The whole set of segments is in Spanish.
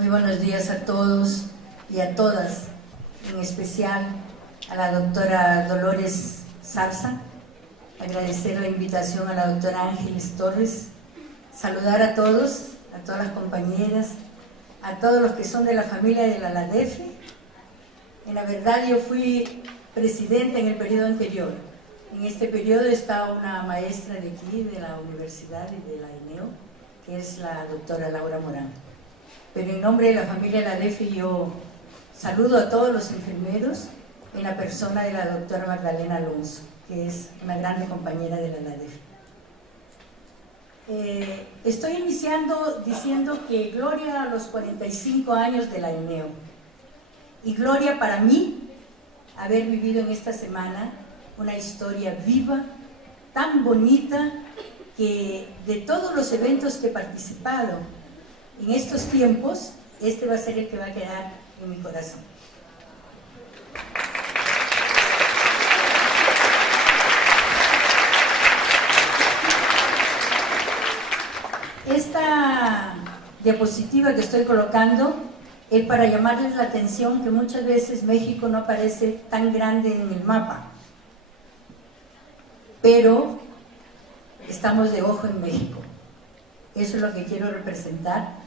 Muy buenos días a todos y a todas, en especial a la doctora Dolores Zarza, agradecer la invitación a la doctora Ángeles Torres, saludar a todos, a todas las compañeras, a todos los que son de la familia de la LADEFE. En la verdad yo fui presidenta en el periodo anterior. En este periodo está una maestra de aquí, de la universidad y de la INEO, que es la doctora Laura Morán. Pero en nombre de la familia LADEFE yo saludo a todos los enfermeros en la persona de la doctora Magdalena Alonso, que es una grande compañera de la LADEFE. Estoy iniciando diciendo que gloria a los 45 años de la INEO y gloria para mí haber vivido en esta semana una historia viva, tan bonita, que de todos los eventos que he participado en estos tiempos, este va a ser el que va a quedar en mi corazón. Esta diapositiva que estoy colocando es para llamarles la atención que muchas veces México no aparece tan grande en el mapa, pero estamos de ojo en México. Eso es lo que quiero representar,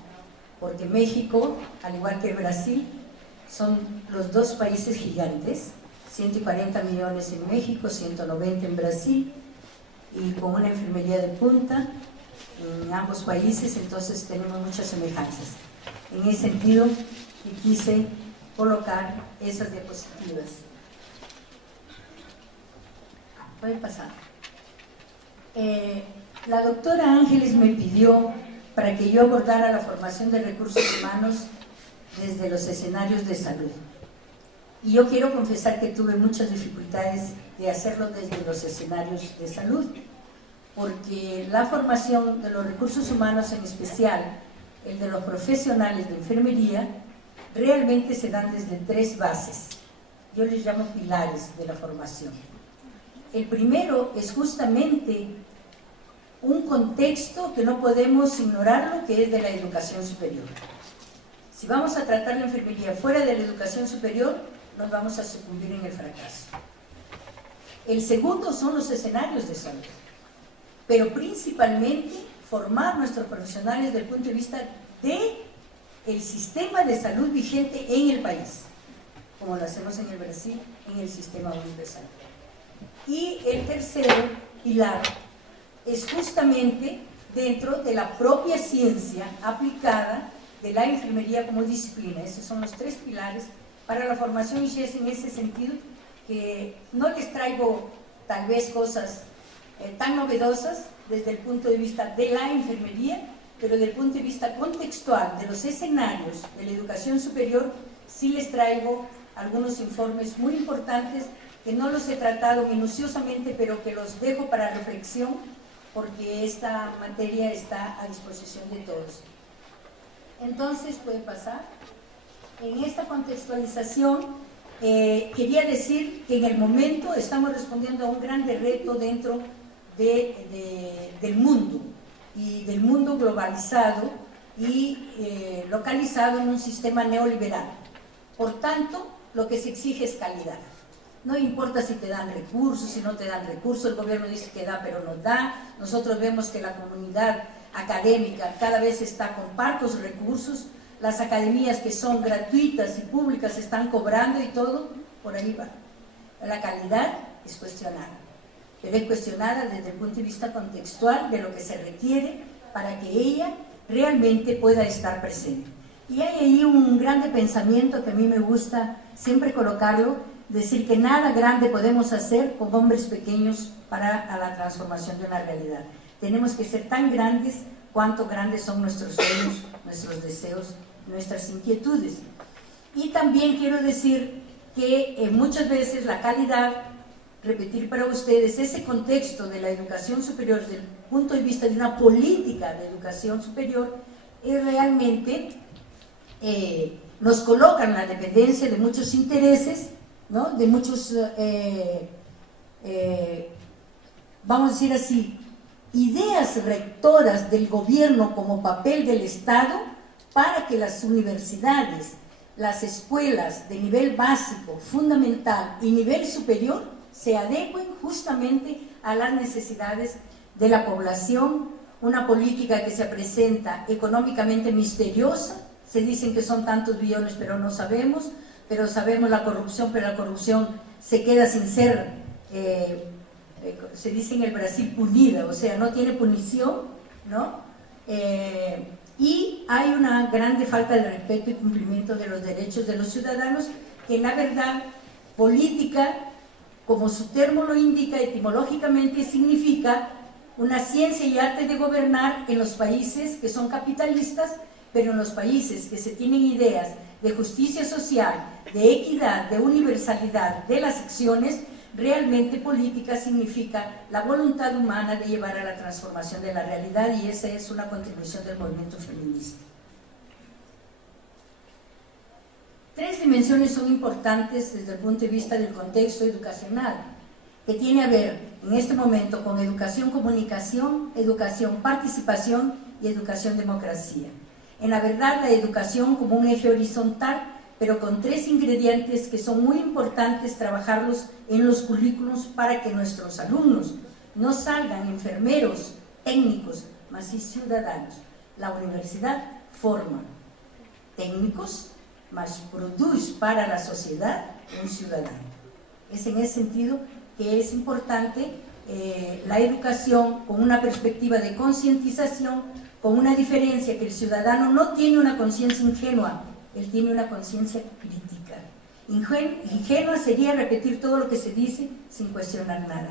porque México, al igual que Brasil, son los dos países gigantes, 140 millones en México, 190 en Brasil, y con una enfermería de punta en ambos países, entonces tenemos muchas semejanzas. En ese sentido, quise colocar esas diapositivas. Pueden pasar. La doctora Ángeles me pidió para que yo abordara la formación de recursos humanos desde los escenarios de salud. Y yo quiero confesar que tuve muchas dificultades de hacerlo desde los escenarios de salud, porque la formación de los recursos humanos, en especial el de los profesionales de enfermería, realmente se dan desde tres bases. Yo les llamo pilares de la formación. El primero es justamente un contexto que no podemos ignorarlo, que es de la educación superior. Si vamos a tratar la enfermería fuera de la educación superior, nos vamos a sucumbir en el fracaso. El segundo son los escenarios de salud, pero principalmente formar nuestros profesionales desde el punto de vista del sistema de salud vigente en el país, como lo hacemos en el Brasil, en el sistema universal. Y el tercer pilar es justamente dentro de la propia ciencia aplicada de la enfermería como disciplina. Esos son los tres pilares para la formación, y es en ese sentido que no les traigo tal vez cosas tan novedosas desde el punto de vista de la enfermería, pero desde el punto de vista contextual de los escenarios de la educación superior, sí les traigo algunos informes muy importantes que no los he tratado minuciosamente, pero que los dejo para reflexión, porque esta materia está a disposición de todos. Entonces, puede pasar. En esta contextualización, quería decir que en el momento estamos respondiendo a un grande reto dentro del mundo, y del mundo globalizado y localizado en un sistema neoliberal. Por tanto, lo que se exige es calidad. No importa si te dan recursos, si no te dan recursos, el gobierno dice que da, pero no da. Nosotros vemos que la comunidad académica cada vez está con parcos recursos, las academias que son gratuitas y públicas están cobrando y todo, por ahí va. La calidad es cuestionada, pero es cuestionada desde el punto de vista contextual de lo que se requiere para que ella realmente pueda estar presente. Y hay ahí un grande pensamiento que a mí me gusta siempre colocarlo, decir que nada grande podemos hacer con hombres pequeños para la transformación de una realidad. Tenemos que ser tan grandes cuanto grandes son nuestros sueños, nuestros deseos, nuestras inquietudes. Y también quiero decir que muchas veces la calidad, repetir para ustedes, ese contexto de la educación superior desde el punto de vista de una política de educación superior, es realmente nos coloca en la dependencia de muchos intereses, ¿no? De muchos, vamos a decir así, ideas rectoras del gobierno como papel del Estado, para que las universidades, las escuelas de nivel básico, fundamental y nivel superior se adecuen justamente a las necesidades de la población. Una política que se presenta económicamente misteriosa, se dicen que son tantos billones pero no sabemos, pero sabemos la corrupción, pero la corrupción se queda sin ser, se dice en el Brasil, punida, o sea, no tiene punición, ¿no? Y hay una grande falta de respeto y cumplimiento de los derechos de los ciudadanos, que en la verdad, política, como su término lo indica, etimológicamente significa una ciencia y arte de gobernar en los países que son capitalistas, pero en los países que se tienen ideas de justicia social, de equidad, de universalidad de las acciones, realmente política significa la voluntad humana de llevar a la transformación de la realidad, y esa es una contribución del movimiento feminista. Tres dimensiones son importantes desde el punto de vista del contexto educacional, que tiene a ver en este momento con educación comunicación, educación participación y educación democracia. En la verdad, la educación como un eje horizontal, pero con tres ingredientes que son muy importantes trabajarlos en los currículos para que nuestros alumnos no salgan enfermeros, técnicos, mas sí ciudadanos. La universidad forma técnicos, mas produce para la sociedad un ciudadano. Es en ese sentido que es importante la educación con una perspectiva de concientización, con una diferencia, que el ciudadano no tiene una conciencia ingenua, él tiene una conciencia crítica. Ingenua sería repetir todo lo que se dice sin cuestionar nada.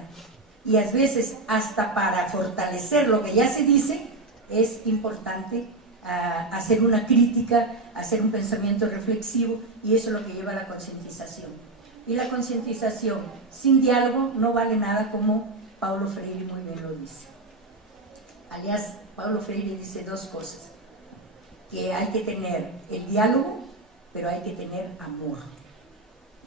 Y a veces, hasta para fortalecer lo que ya se dice, es importante hacer una crítica, hacer un pensamiento reflexivo, y eso es lo que lleva a la concientización. Y la concientización sin diálogo no vale nada, como Paulo Freire muy bien lo dice. Aliás, Paulo Freire dice dos cosas: que hay que tener el diálogo, pero hay que tener amor.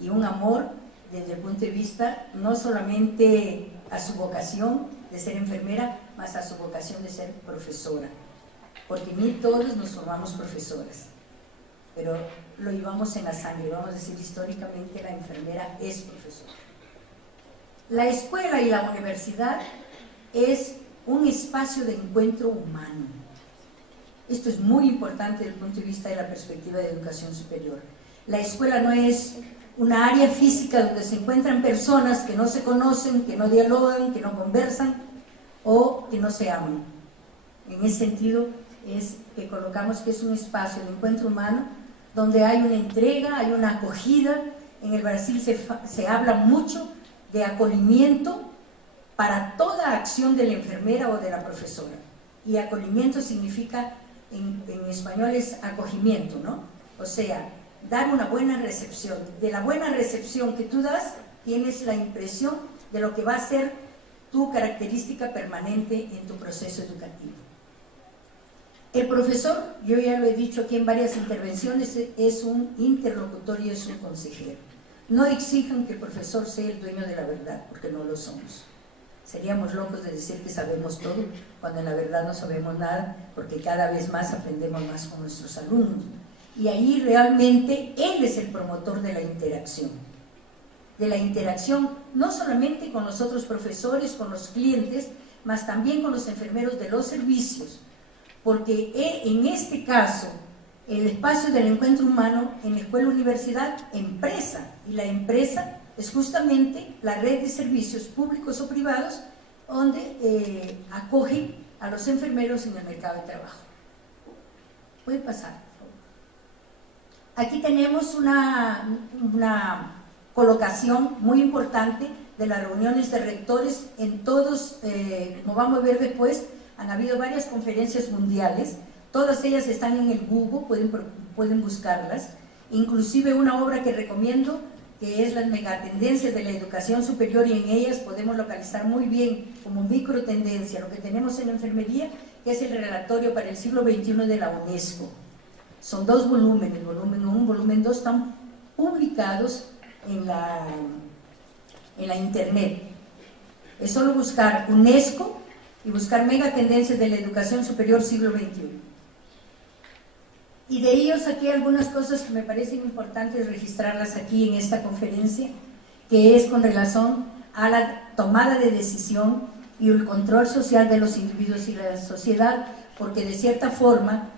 Y un amor desde el punto de vista no solamente a su vocación de ser enfermera, más a su vocación de ser profesora. Porque ni todos nos formamos profesoras, pero lo llevamos en la sangre. Vamos a decir, históricamente la enfermera es profesora. La escuela y la universidad es un espacio de encuentro humano. Esto es muy importante desde el punto de vista de la perspectiva de educación superior. La escuela no es una área física donde se encuentran personas que no se conocen, que no dialogan, que no conversan o que no se aman. En ese sentido es que colocamos que es un espacio de encuentro humano donde hay una entrega, hay una acogida. En el Brasil se habla mucho de acogimiento para toda acción de la enfermera o de la profesora. Y acogimiento significa, en español es acogimiento, ¿no? O sea, dar una buena recepción. De la buena recepción que tú das, tienes la impresión de lo que va a ser tu característica permanente en tu proceso educativo. El profesor, yo ya lo he dicho aquí en varias intervenciones, es un interlocutor y es un consejero. No exijan que el profesor sea el dueño de la verdad, porque no lo somos. Seríamos locos de decir que sabemos todo, cuando en la verdad no sabemos nada, porque cada vez más aprendemos más con nuestros alumnos. Y ahí realmente él es el promotor de la interacción. De la interacción no solamente con los otros profesores, con los clientes, mas también con los enfermeros de los servicios. Porque en este caso, el espacio del encuentro humano en la escuela-universidad, empresa, y la empresa es justamente la red de servicios públicos o privados donde acoge a los enfermeros en el mercado de trabajo. Puede pasar, por favor. Aquí tenemos una colocación muy importante de las reuniones de rectores en todos, como vamos a ver después, han habido varias conferencias mundiales, todas ellas están en el Google, pueden buscarlas, inclusive una obra que recomiendo, que es las megatendencias de la educación superior, y en ellas podemos localizar muy bien como microtendencia lo que tenemos en la enfermería, que es el relatorio para el siglo XXI de la UNESCO. Son dos volúmenes, volumen 1, volumen 2, están publicados en la internet. Es solo buscar UNESCO y buscar megatendencias de la educación superior siglo XXI. Y de ello saqué algunas cosas que me parecen importantes registrarlas aquí en esta conferencia, que es con relación a la tomada de decisión y el control social de los individuos y la sociedad, porque de cierta forma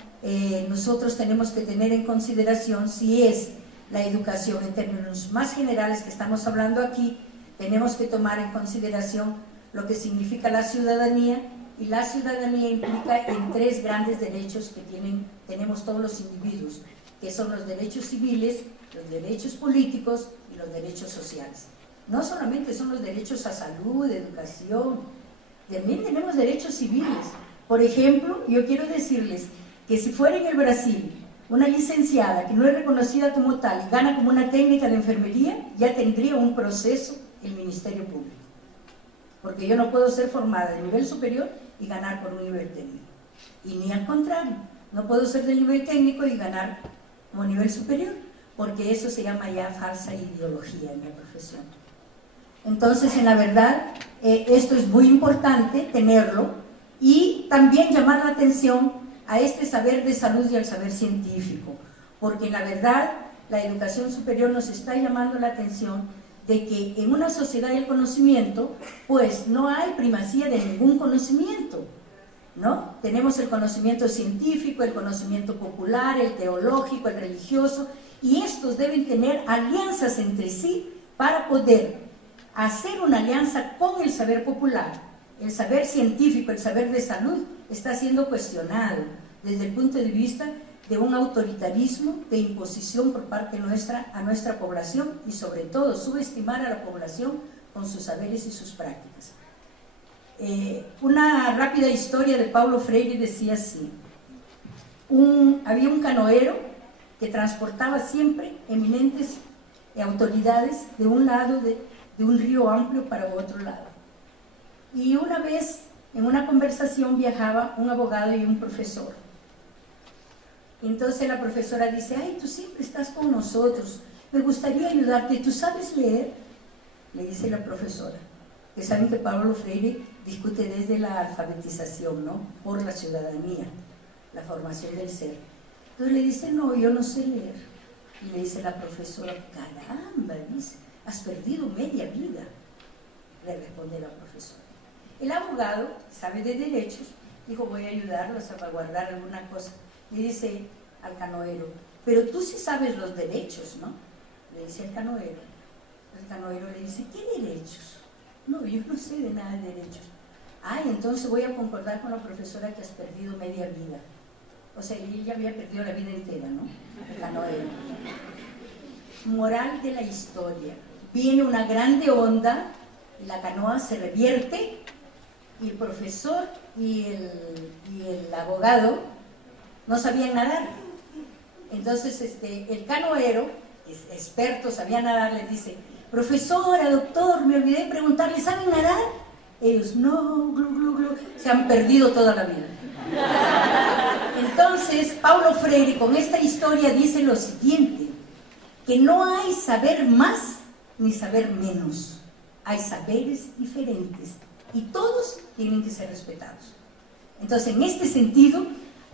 nosotros tenemos que tener en consideración si es la educación en términos más generales que estamos hablando aquí, tenemos que tomar en consideración lo que significa la ciudadanía, y la ciudadanía implica en tres grandes derechos que tenemos todos los individuos, que son los derechos civiles, los derechos políticos y los derechos sociales. No solamente son los derechos a salud, educación, también tenemos derechos civiles. Por ejemplo, yo quiero decirles que si fuera en el Brasil una licenciada que no es reconocida como tal y gana como una técnica de enfermería, ya tendría un proceso el Ministerio Público. Porque yo no puedo ser formada de nivel superior y ganar por un nivel técnico. Y ni al contrario, no puedo ser de nivel técnico y ganar como nivel superior, porque eso se llama ya falsa ideología en la profesión. Entonces, en la verdad, esto es muy importante tenerlo, y también llamar la atención a este saber de salud y al saber científico, porque en la verdad la educación superior nos está llamando la atención de que en una sociedad del conocimiento, pues no hay primacía de ningún conocimiento, ¿no? Tenemos el conocimiento científico, el conocimiento popular, el teológico, el religioso, y estos deben tener alianzas entre sí para poder hacer una alianza con el saber popular. El saber científico, el saber de salud, está siendo cuestionado desde el punto de vista de un autoritarismo de imposición por parte nuestra a nuestra población, y sobre todo subestimar a la población con sus saberes y sus prácticas. Una rápida historia de Paulo Freire decía así: había un canoero que transportaba siempre eminentes autoridades de un lado de un río amplio para otro lado. Y una vez en una conversación viajaba un abogado y un profesor. Entonces la profesora dice: ay, tú siempre estás con nosotros, me gustaría ayudarte, ¿tú sabes leer? Le dice la profesora, que saben que Paulo Freire discute desde la alfabetización, ¿no?, por la ciudadanía, la formación del ser. Entonces le dice: no, yo no sé leer. Y le dice la profesora: caramba, dice, has perdido media vida. Le responde la profesora. El abogado, sabe de derechos, dijo: voy a ayudarlo a salvaguardar alguna cosa. Le dice al canoero: pero tú sí sabes los derechos, ¿no? Le dice el canoero. El canoero le dice: ¿qué derechos? No, yo no sé de nada de derechos. Ay, entonces voy a concordar con la profesora que has perdido media vida. O sea, ella había perdido la vida entera, ¿no? El canoero. Moral de la historia: viene una grande onda y la canoa se revierte, y el profesor y el abogado no sabían nadar. Entonces el canoero, experto, sabía nadar, le dice: profesora, doctor, me olvidé de preguntarle, ¿saben nadar? Ellos: no, glu, glu, glu. Se han perdido toda la vida. Entonces Paulo Freire con esta historia dice lo siguiente: que no hay saber más ni saber menos, hay saberes diferentes y todos tienen que ser respetados. Entonces, en este sentido,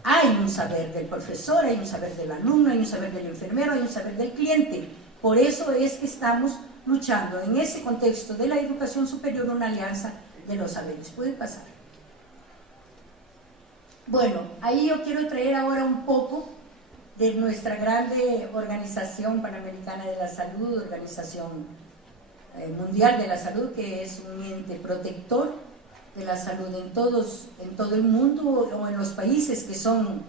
hay un saber del profesor, hay un saber del alumno, hay un saber del enfermero, hay un saber del cliente. Por eso es que estamos luchando en ese contexto de la educación superior, una alianza de los saberes. ¿Puede pasar? Bueno, ahí yo quiero traer ahora un poco de nuestra grande Organización Panamericana de la Salud, Organización Mundial de la Salud, que es un ente protector de la salud en todo el mundo, o en los países que son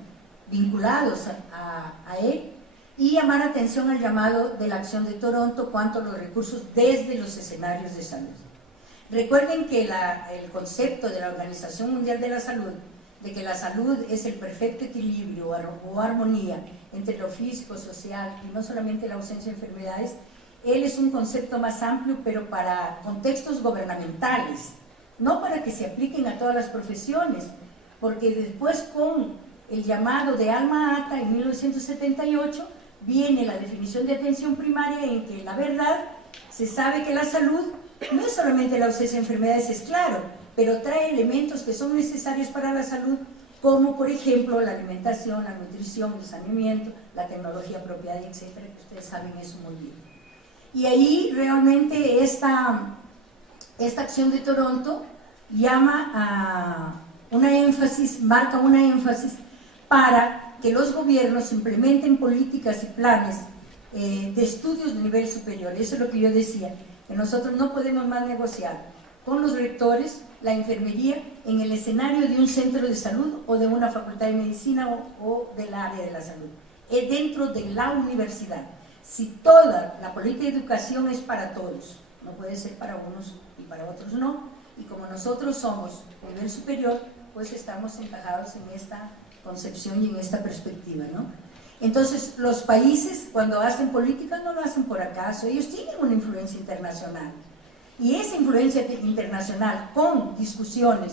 vinculados a él, y llamar atención al llamado de la Acción de Toronto cuanto a los recursos desde los escenarios de salud. Recuerden que el concepto de la Organización Mundial de la Salud, de que la salud es el perfecto equilibrio o armonía entre lo físico, social y no solamente la ausencia de enfermedades, él es un concepto más amplio, pero para contextos gubernamentales, no para que se apliquen a todas las profesiones, porque después con el llamado de Alma Ata en 1978 viene la definición de atención primaria, en que la verdad se sabe que la salud no es solamente la ausencia de enfermedades, es claro, pero trae elementos que son necesarios para la salud, como por ejemplo la alimentación, la nutrición, el saneamiento, la tecnología apropiada, etcétera, que ustedes saben eso muy bien. Y ahí realmente esta acción de Toronto marca una énfasis para que los gobiernos implementen políticas y planes de estudios de nivel superior. Eso es lo que yo decía, que nosotros no podemos más negociar con los rectores la enfermería en el escenario de un centro de salud o de una facultad de medicina o del área de la salud, es dentro de la universidad. Si toda la política de educación es para todos, no puede ser para unos y para otros no, y como nosotros somos nivel superior, pues estamos encajados en esta concepción y en esta perspectiva, ¿no? Entonces, los países cuando hacen política no lo hacen por acaso, ellos tienen una influencia internacional. Y esa influencia internacional con discusiones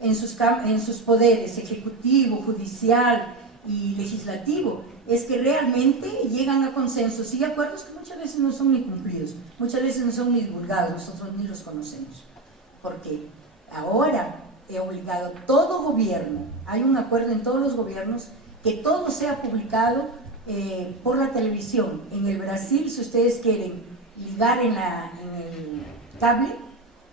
en sus poderes ejecutivo, judicial y legislativo es que realmente llegan a consensos y acuerdos que muchas veces no son ni cumplidos, muchas veces no son ni divulgados, nosotros ni los conocemos. Porque ahora he obligado a todo gobierno, hay un acuerdo en todos los gobiernos, que todo sea publicado por la televisión. En el Brasil, si ustedes quieren ligar en el cable,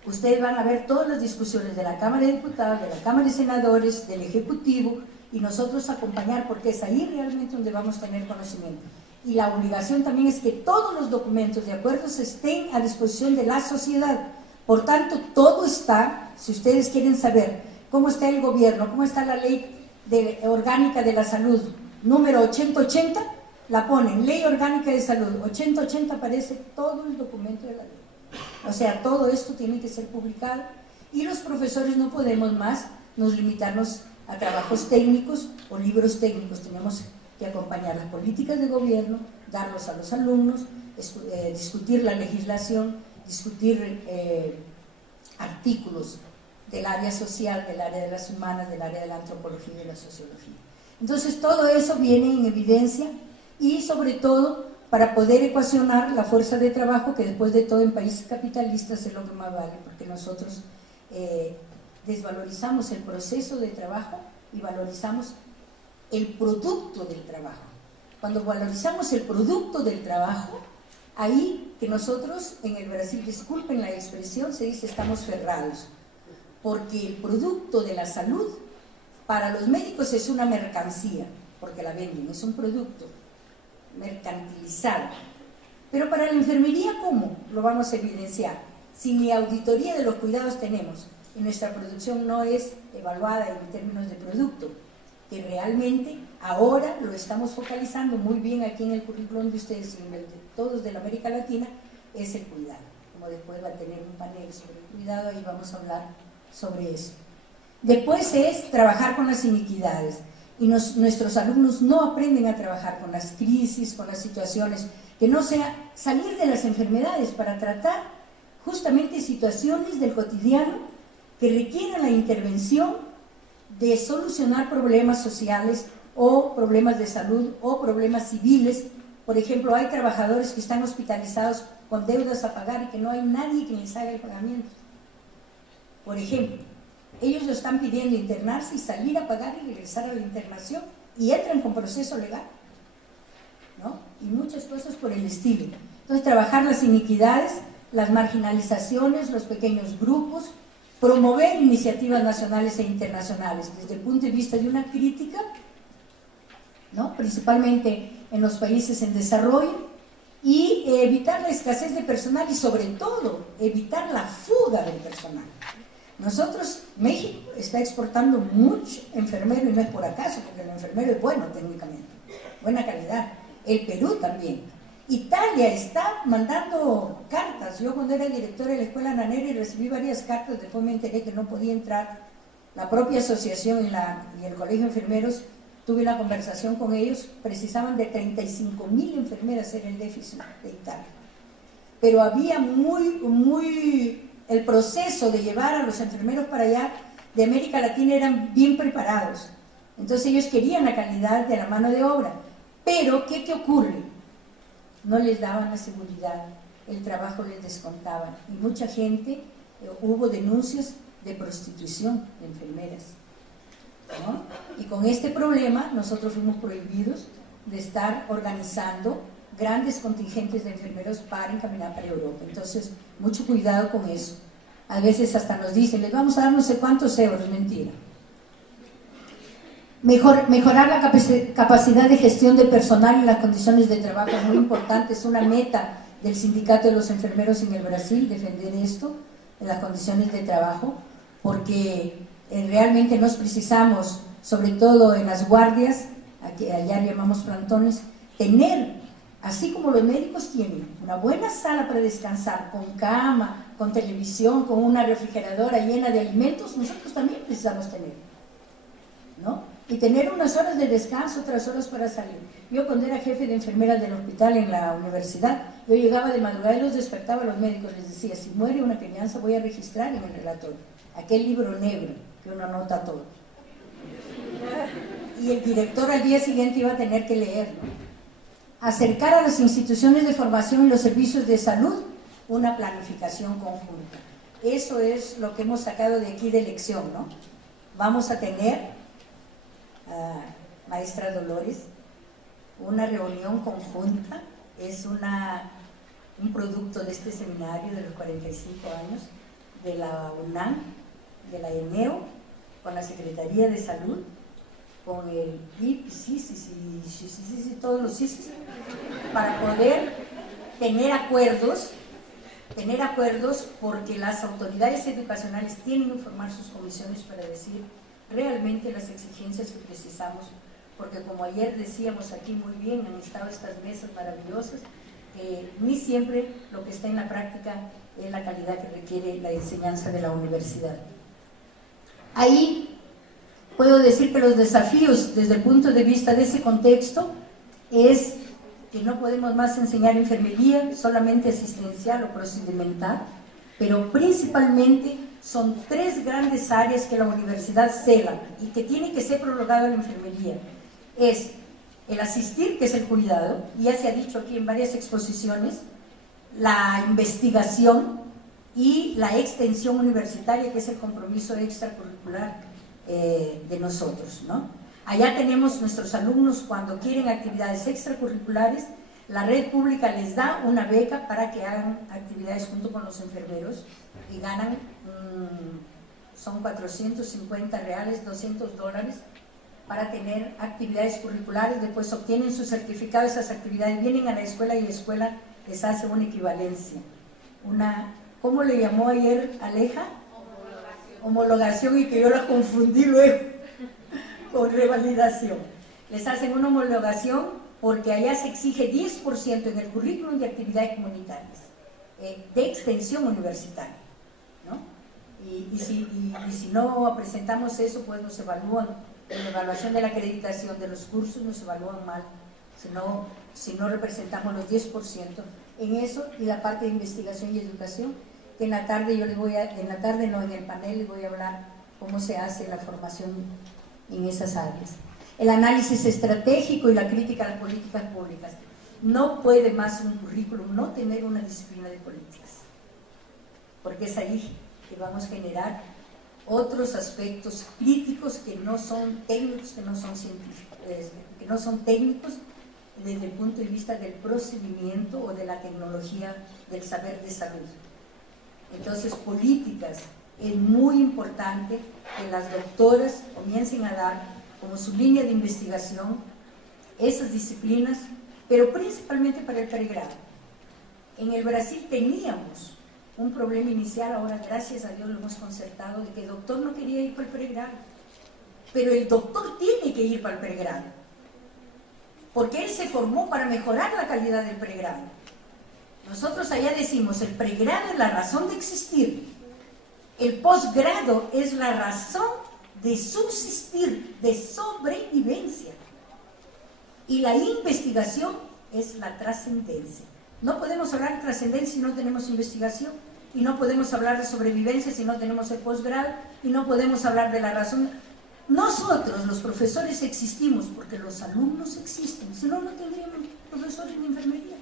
ustedes van a ver todas las discusiones de la Cámara de Diputados, de la Cámara de Senadores, del Ejecutivo, y nosotros acompañar, porque es ahí realmente donde vamos a tener conocimiento. Y la obligación también es que todos los documentos de acuerdos estén a disposición de la sociedad. Por tanto, todo está, si ustedes quieren saber cómo está el gobierno, cómo está la ley orgánica de la salud, número 8080, la ponen, Ley Orgánica de Salud, 8080, aparece todo el documento de la ley. O sea, todo esto tiene que ser publicado y los profesores no podemos más nos limitarnos a trabajos técnicos o libros técnicos, tenemos que acompañar las políticas de gobierno, darlos a los alumnos, discutir la legislación, discutir artículos del área social, del área de las humanas, del área de la antropología y de la sociología. Entonces todo eso viene en evidencia y sobre todo para poder ecuacionar la fuerza de trabajo que después de todo en países capitalistas es lo que más vale, porque nosotros desvalorizamos el proceso de trabajo y valorizamos el producto del trabajo. Cuando valorizamos el producto del trabajo, ahí que nosotros en el Brasil, disculpen la expresión, se dice estamos ferrados, porque el producto de la salud para los médicos es una mercancía, porque la venden, es un producto mercantilizado. Pero para la enfermería, ¿cómo lo vamos a evidenciar? Si ni auditoría de los cuidados tenemos y nuestra producción no es evaluada en términos de producto, que realmente ahora lo estamos focalizando muy bien aquí en el currículum de ustedes y en el de todos de la América Latina, es el cuidado. Como después va a tener un panel sobre el cuidado, ahí vamos a hablar sobre eso. Después es trabajar con las iniquidades. Y nuestros alumnos no aprenden a trabajar con las crisis, con las situaciones, que no sea salir de las enfermedades para tratar justamente situaciones del cotidiano que requieran la intervención de solucionar problemas sociales o problemas de salud o problemas civiles. Por ejemplo, hay trabajadores que están hospitalizados con deudas a pagar y que no hay nadie que les haga el pagamiento. Por ejemplo, ellos lo están pidiendo internarse y salir a pagar y regresar a la internación y entran con proceso legal, ¿no? Y muchas cosas por el estilo. Entonces, trabajar las iniquidades, las marginalizaciones, los pequeños grupos, promover iniciativas nacionales e internacionales desde el punto de vista de una crítica, ¿no? Principalmente en los países en desarrollo, y evitar la escasez de personal y sobre todo evitar la fuga del personal. Nosotros, México está exportando mucho enfermero y no es por acaso, porque el enfermero es bueno técnicamente, buena calidad. El Perú también. Italia está mandando cartas. Yo cuando era directora de la Escuela Naneri recibí varias cartas, después me enteré que no podía entrar. La propia asociación y el Colegio de Enfermeros, tuve una conversación con ellos, precisaban de 35,000 enfermeras era el déficit de Italia. Pero había el proceso de llevar a los enfermeros para allá de América Latina eran bien preparados. Entonces ellos querían la calidad de la mano de obra. Pero, ¿qué ocurre? No les daban la seguridad, el trabajo les descontaba. Y mucha gente, hubo denuncias de prostitución de enfermeras. ¿no? Y con este problema nosotros fuimos prohibidos de estar organizando grandes contingentes de enfermeros para encaminar para Europa. Entonces, mucho cuidado con eso. A veces hasta nos dicen, les vamos a dar no sé cuántos euros, mentira. Mejorar la capacidad de gestión de personal y las condiciones de trabajo es muy importante, es una meta del Sindicato de los Enfermeros en el Brasil, defender esto, en las condiciones de trabajo, porque realmente nos precisamos, sobre todo en las guardias, allá llamamos plantones, tener, así como los médicos tienen, una buena sala para descansar, con cama, con televisión, con una refrigeradora llena de alimentos, nosotros también precisamos tener, ¿no? Y tener unas horas de descanso, otras horas para salir. Yo cuando era jefe de enfermeras del hospital en la universidad, yo llegaba de madrugada y los despertaba a los médicos, les decía, si muere una crianza voy a registrar en el relatorio, aquel libro negro que uno anota todo. Y el director al día siguiente iba a tener que leer, ¿no? Acercar a las instituciones de formación y los servicios de salud una planificación conjunta. Eso es lo que hemos sacado de aquí de lección, ¿no? Vamos a tener, maestra Dolores, una reunión conjunta, es un producto de este seminario de los 45 años, de la UNAM, de la ENEO, con la Secretaría de Salud, con el todos los CICIS, para poder tener acuerdos, porque las autoridades educacionales tienen que formar sus comisiones para decir realmente las exigencias que precisamos, porque como ayer decíamos aquí muy bien, han estado estas mesas maravillosas, ni siempre lo que está en la práctica es la calidad que requiere la enseñanza de la universidad. Ahí puedo decir que los desafíos desde el punto de vista de ese contexto es que no podemos más enseñar enfermería solamente asistencial o procedimental, pero principalmente son 3 grandes áreas que la universidad cela y que tiene que ser prorrogada la enfermería. Es el asistir, que es el cuidado, y ya se ha dicho aquí en varias exposiciones, la investigación y la extensión universitaria, que es el compromiso extracurricular de nosotros, ¿no? Allá tenemos nuestros alumnos cuando quieren actividades extracurriculares, la red pública les da una beca para que hagan actividades junto con los enfermeros y ganan, son 450 reales, $200 para tener actividades curriculares, después obtienen su certificado de esas actividades, vienen a la escuela y la escuela les hace una equivalencia, ¿cómo le llamó ayer Aleja? Homologación, y que yo la confundí luego con revalidación. Les hacen una homologación porque allá se exige 10% en el currículum de actividades comunitarias, de extensión universitaria, ¿no? Y si no presentamos eso, pues nos evalúan, en la evaluación de la acreditación de los cursos nos evalúan mal, si no representamos los 10% en eso, y la parte de investigación y educación, que en la tarde en el panel les voy a hablar cómo se hace la formación en esas áreas. El análisis estratégico y la crítica a las políticas públicas. No puede más un currículum no tener una disciplina de políticas, porque es ahí que vamos a generar otros aspectos críticos que no son técnicos, que no son científicos, que no son técnicos desde el punto de vista del procedimiento o de la tecnología del saber de salud. Entonces, políticas, es muy importante que las doctoras comiencen a dar como su línea de investigación esas disciplinas, pero principalmente para el pregrado. En el Brasil teníamos un problema inicial, ahora gracias a Dios lo hemos concertado, de que el doctor no quería ir para el pregrado, pero el doctor tiene que ir para el pregrado, porque él se formó para mejorar la calidad del pregrado. Nosotros allá decimos, el pregrado es la razón de existir, el posgrado es la razón de subsistir, de sobrevivencia, y la investigación es la trascendencia. No podemos hablar de trascendencia si no tenemos investigación, y no podemos hablar de sobrevivencia si no tenemos el posgrado, y no podemos hablar de la razón. Nosotros, los profesores, existimos porque los alumnos existen, si no, no tendríamos profesores de enfermería.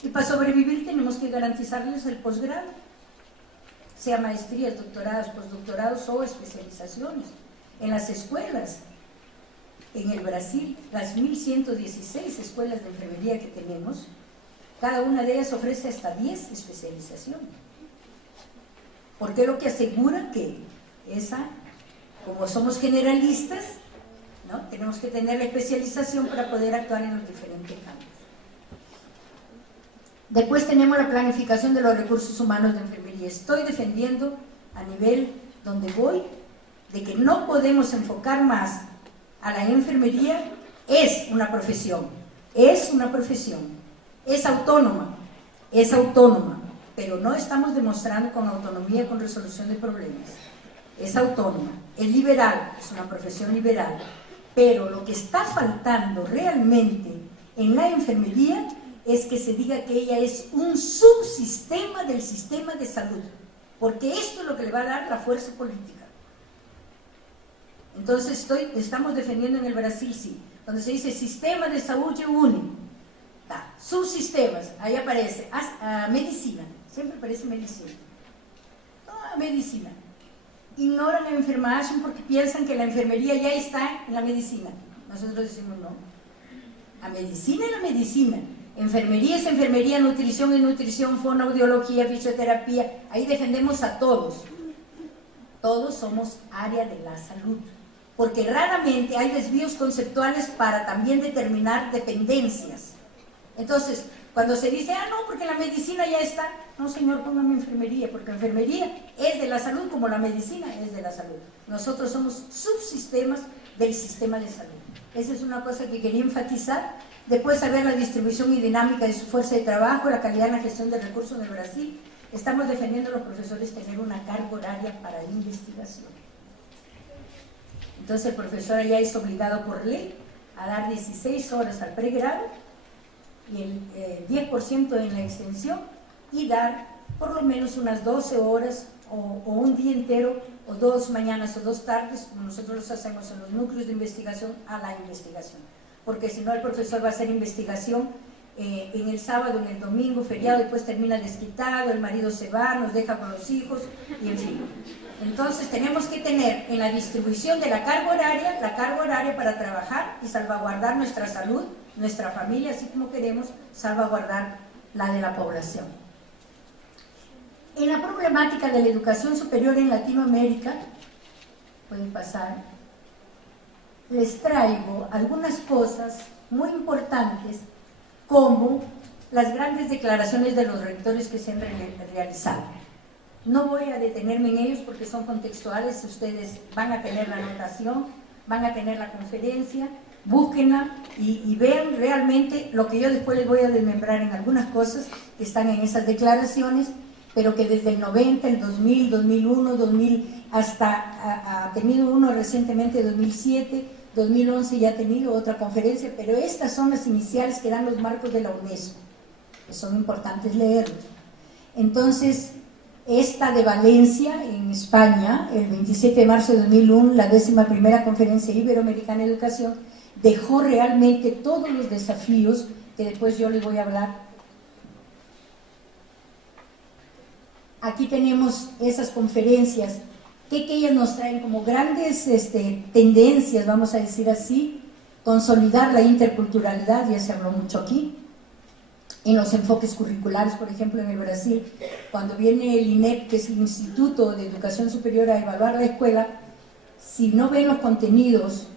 Y para sobrevivir tenemos que garantizarles el posgrado, sea maestrías, doctorados, postdoctorados o especializaciones. en las escuelas. En el Brasil, las 1116 escuelas de enfermería que tenemos, cada una de ellas ofrece hasta 10 especializaciones. Porque lo que asegura que como somos generalistas, ¿no?, tenemos que tener la especialización para poder actuar en los diferentes campos. Después tenemos la planificación de los recursos humanos de enfermería. Estoy defendiendo a nivel donde voy de que no podemos enfocar más a la enfermería. Es una profesión, es autónoma, pero no estamos demostrando con autonomía, con resolución de problemas. Es autónoma, es liberal, es una profesión liberal, pero lo que está faltando realmente en la enfermería es que se diga que ella es un subsistema del sistema de salud, porque esto es lo que le va a dar la fuerza política. Entonces estamos defendiendo en el Brasil, sí, cuando se dice sistema de salud único, subsistemas, ahí aparece medicina, siempre aparece medicina, medicina. Ignoran la enfermedad porque piensan que la enfermería ya está en la medicina. Nosotros decimos no, la medicina es la medicina. Enfermería es enfermería, nutrición es nutrición, fonoaudiología, fisioterapia. Ahí defendemos a todos. Todos somos área de la salud. Porque raramente hay desvíos conceptuales para también determinar dependencias. Entonces, cuando se dice, no, porque la medicina ya está. No, señor, póngame enfermería, porque enfermería es de la salud como la medicina es de la salud. Nosotros somos subsistemas del sistema de salud. Esa es una cosa que quería enfatizar. Después, saber la distribución y dinámica de su fuerza de trabajo, la calidad en la gestión de recursos en el Brasil. Estamos defendiendo a los profesores tener una carga horaria para la investigación. Entonces, el profesor ya es obligado por ley a dar 16 horas al pregrado y el 10% en la extensión, y dar por lo menos unas 12 horas o un día entero, o 2 mañanas o 2 tardes, como nosotros los hacemos en los núcleos de investigación, a la investigación. Porque si no, el profesor va a hacer investigación en el sábado, en el domingo, feriado, después termina desquitado, el marido se va, nos deja con los hijos, y en fin. Entonces tenemos que tener en la distribución de la carga horaria para trabajar y salvaguardar nuestra salud, nuestra familia, así como queremos salvaguardar la de la población. En la problemática de la educación superior en Latinoamérica, pueden pasar, les traigo algunas cosas muy importantes, como las grandes declaraciones de los rectores que se han realizado. No voy a detenerme en ellos porque son contextuales. Ustedes van a tener la anotación, van a tener la conferencia, búsquenla y vean realmente lo que yo después les voy a desmembrar en algunas cosas que están en esas declaraciones, pero que desde el 90, el 2000, 2001, 2000, hasta ha tenido uno recientemente, 2007, 2011 ya ha tenido otra conferencia, pero estas son las iniciales que dan los marcos de la UNESCO, que son importantes leerlos. Entonces, esta de Valencia, en España, el 27 de marzo de 2001, la 11ª Conferencia Iberoamericana de Educación, dejó realmente todos los desafíos que después yo les voy a hablar. Aquí tenemos esas conferencias que ellas nos traen como grandes tendencias, vamos a decir así, consolidar la interculturalidad, ya se habló mucho aquí, en los enfoques curriculares. Por ejemplo, en el Brasil, cuando viene el INEP, que es el Instituto de Educación Superior, a evaluar la escuela, si no ven los contenidos,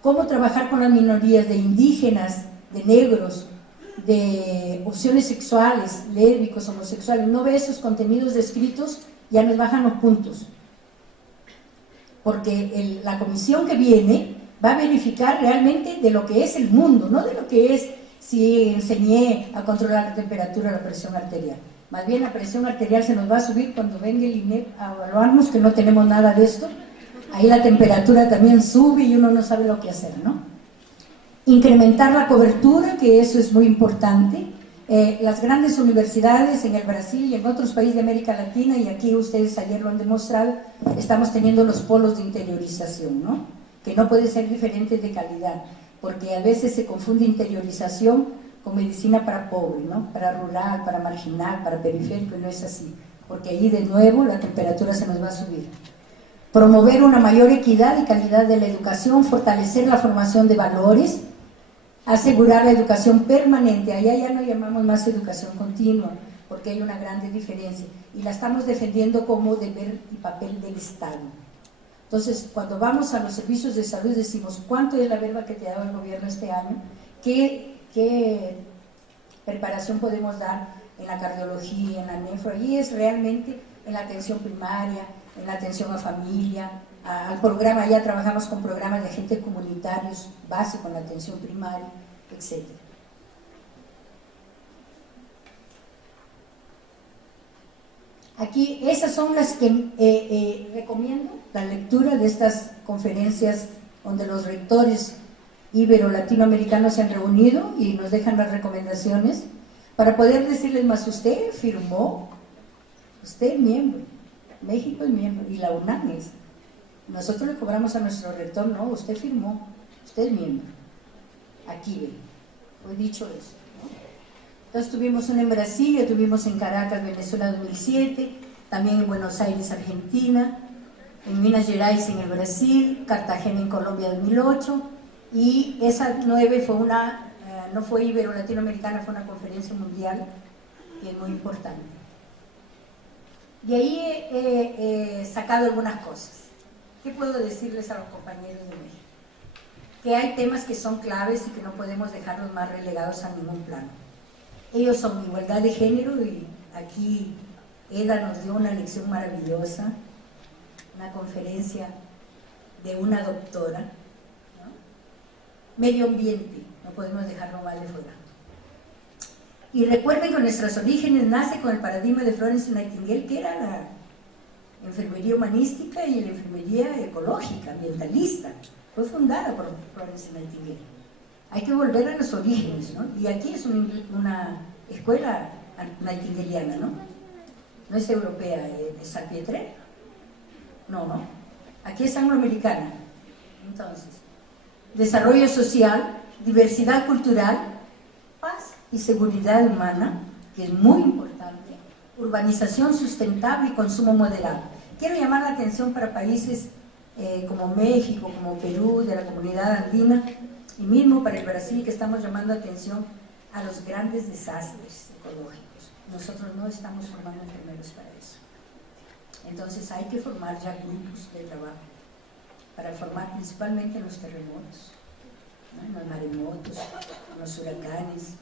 cómo trabajar con las minorías de indígenas, de negros, de opciones sexuales, lésbicos, homosexuales, no ve esos contenidos descritos, ya nos bajan los puntos. Porque la comisión que viene va a verificar realmente de lo que es el mundo, no de lo que es si enseñé a controlar la temperatura o la presión arterial. Más bien la presión arterial se nos va a subir cuando venga el INEP a evaluarnos, que no tenemos nada de esto. Ahí la temperatura también sube y uno no sabe lo que hacer, ¿no? Incrementar la cobertura, que eso es muy importante. Las grandes universidades en el Brasil y en otros países de América Latina, y aquí ustedes ayer lo han demostrado, estamos teniendo los polos de interiorización, ¿no? Que no puede ser diferentes de calidad, porque a veces se confunde interiorización con medicina para pobre, ¿no? Para rural, para marginal, para periférico, y no es así, porque ahí de nuevo la temperatura se nos va a subir. promover una mayor equidad y calidad de la educación, fortalecer la formación de valores, asegurar la educación permanente. Allá ya no llamamos más educación continua, porque hay una grande diferencia, y la estamos defendiendo como deber y papel del Estado. Entonces, cuando vamos a los servicios de salud decimos, ¿cuánto es la verba que te ha dado el gobierno este año? ¿Qué preparación podemos dar en la cardiología, en la nefro? Y es realmente en la atención primaria, en la atención a familia, al programa. Ya trabajamos con programas de agentes comunitarios, base con la atención primaria, etc. Aquí, esas son las que recomiendo, la lectura de estas conferencias donde los rectores ibero-latinoamericanos se han reunido y nos dejan las recomendaciones para poder decirles más. Usted firmó, usted es miembro, México es miembro, y la UNAM es. Nosotros le cobramos a nuestro rector, no, usted firmó, usted es miembro. Aquí ve, fue dicho eso, ¿no? Entonces tuvimos una en Brasilia, tuvimos en Caracas, Venezuela 2007, también en Buenos Aires, Argentina, en Minas Gerais en el Brasil, Cartagena en Colombia 2008, y esa 9 fue una, no fue ibero-latinoamericana, fue una conferencia mundial que es muy importante. De ahí he sacado algunas cosas. ¿Qué puedo decirles a los compañeros de México? Que hay temas que son claves y que no podemos dejarlos más relegados a ningún plano. Ellos son igualdad de género, y aquí Eda nos dio una lección maravillosa, una conferencia de una doctora, ¿no? Medio ambiente, no podemos dejarlo mal de fuera. Y recuerden que nuestros orígenes nace con el paradigma de Florence Nightingale, que era la enfermería humanística y la enfermería ecológica, ambientalista. Fue fundada por Florence Nightingale. Hay que volver a los orígenes, ¿no? Y aquí es una escuela nightingaliana, ¿no? No es europea, es Salpietre. No. Aquí es angloamericana. Entonces, desarrollo social, diversidad cultural, paz y seguridad humana, que es muy importante, urbanización sustentable y consumo moderado. Quiero llamar la atención para países como México, como Perú, de la comunidad andina, y mismo para el Brasil, que estamos llamando atención a los grandes desastres ecológicos. Nosotros no estamos formando enfermeros para eso. Entonces hay que formar ya grupos de trabajo para formar principalmente en los terremotos, ¿no? En los maremotos, en los huracanes,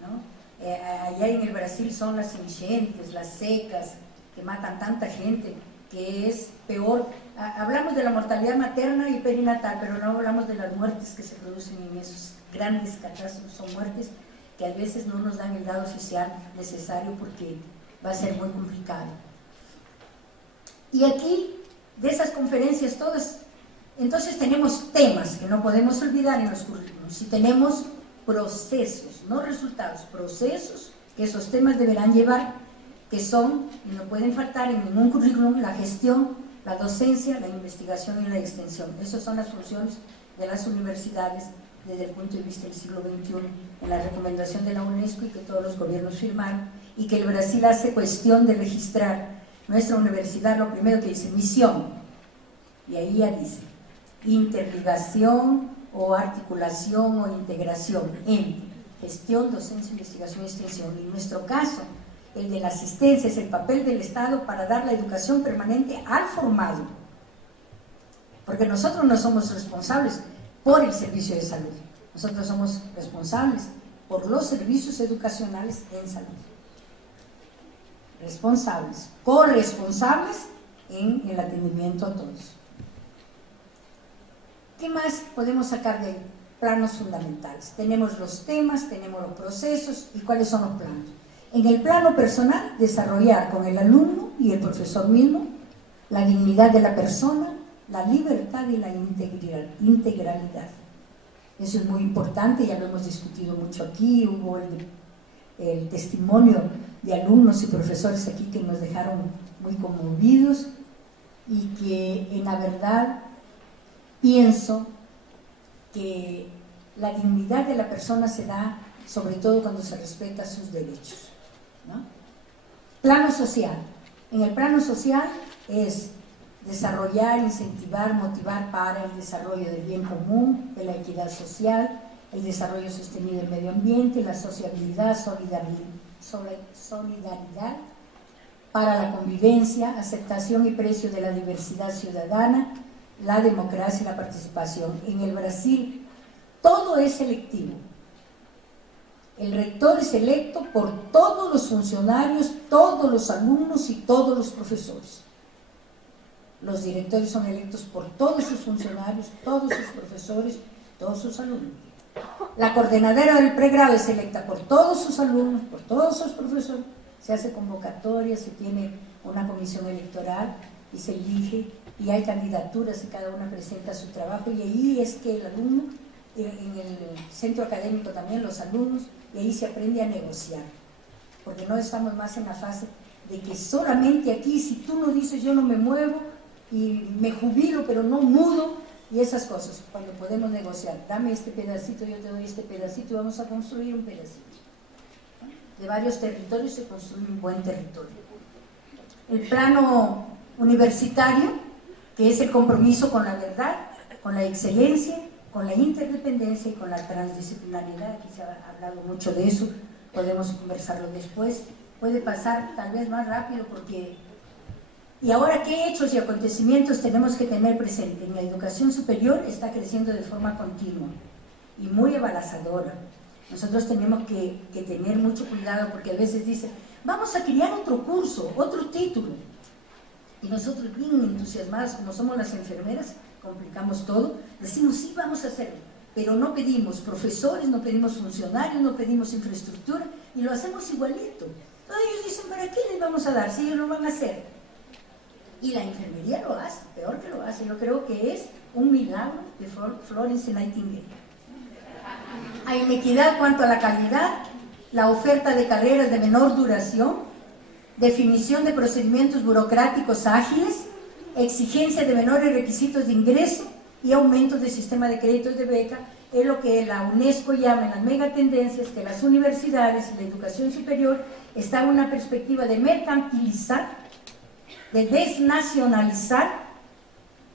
¿no? Allá en el Brasil son las enchentes, las secas, que matan tanta gente, que es peor. Hablamos de la mortalidad materna y perinatal, pero no hablamos de las muertes que se producen en esos grandes catástrofes. Son muertes que a veces no nos dan el dado oficial necesario porque va a ser muy complicado. Y aquí, de esas conferencias todas, entonces tenemos temas que no podemos olvidar en los currículos, y tenemos procesos, no resultados, procesos que esos temas deberán llevar, que son, y no pueden faltar en ningún currículum, la gestión, la docencia, la investigación y la extensión. Esas son las funciones de las universidades desde el punto de vista del siglo XXI, en la recomendación de la UNESCO y que todos los gobiernos firmaron, y que el Brasil hace cuestión de registrar. Nuestra universidad, lo primero que dice, misión, y ahí ya dice, interligación o articulación o integración entre gestión, docencia, investigación y extensión. Y en nuestro caso, el de la asistencia es el papel del Estado para dar la educación permanente al formado, porque nosotros no somos responsables por el servicio de salud, nosotros somos responsables por los servicios educacionales en salud, responsables, corresponsables en el atendimiento a todos. ¿Qué más podemos sacar de planos fundamentales? Tenemos los temas, tenemos los procesos, y ¿cuáles son los planos? En el plano personal, desarrollar con el alumno y el profesor mismo la dignidad de la persona, la libertad y la integralidad. Eso es muy importante, ya lo hemos discutido mucho aquí. Hubo el testimonio de alumnos y profesores aquí que nos dejaron muy conmovidos, y que en la verdad pienso que la dignidad de la persona se da sobre todo cuando se respeta sus derechos, ¿no? Plano social. En el plano social es desarrollar, incentivar, motivar para el desarrollo del bien común, de la equidad social, el desarrollo sostenido del medio ambiente, la sociabilidad, solidaridad para la convivencia, aceptación y precio de la diversidad ciudadana, la democracia y la participación. En el Brasil todo es selectivo. El rector es electo por todos los funcionarios, todos los alumnos y todos los profesores. Los directores son electos por todos sus funcionarios, todos sus profesores, todos sus alumnos. La coordinadora del pregrado es electa por todos sus alumnos, por todos sus profesores. Se hace convocatoria, se tiene una comisión electoral y se elige, y hay candidaturas y cada una presenta su trabajo, y ahí es que el alumno, en el centro académico también los alumnos, y ahí se aprende a negociar, porque no estamos más en la fase de que solamente aquí, si tú no dices yo no me muevo y me jubilo pero no mudo, y esas cosas, cuando podemos negociar, dame este pedacito, yo te doy este pedacito y vamos a construir un pedacito. De varios territorios se construye un buen territorio. El plano universitario, que es el compromiso con la verdad, con la excelencia, con la interdependencia y con la transdisciplinaridad. Aquí se ha hablado mucho de eso, podemos conversarlo después. Puede pasar tal vez más rápido porque... ¿Y ahora qué hechos y acontecimientos tenemos que tener presente? En la educación superior está creciendo de forma continua y muy abalazadora. Nosotros tenemos que tener mucho cuidado porque a veces dicen, vamos a crear otro curso, otro título. Y nosotros bien entusiasmados, como somos las enfermeras, complicamos todo, decimos sí, vamos a hacerlo, pero no pedimos profesores, no pedimos funcionarios, no pedimos infraestructura y lo hacemos igualito. Entonces ellos dicen, ¿para qué les vamos a dar si ellos lo van a hacer? Y la enfermería lo hace, peor que lo hace. Yo creo que es un milagro de Florence Nightingale. Hay inequidad cuanto a la calidad, la oferta de carreras de menor duración, definición de procedimientos burocráticos ágiles, exigencia de menores requisitos de ingreso y aumento del sistema de créditos de beca, es lo que la UNESCO llama en las megatendencias que las universidades y la educación superior están en una perspectiva de mercantilizar, de desnacionalizar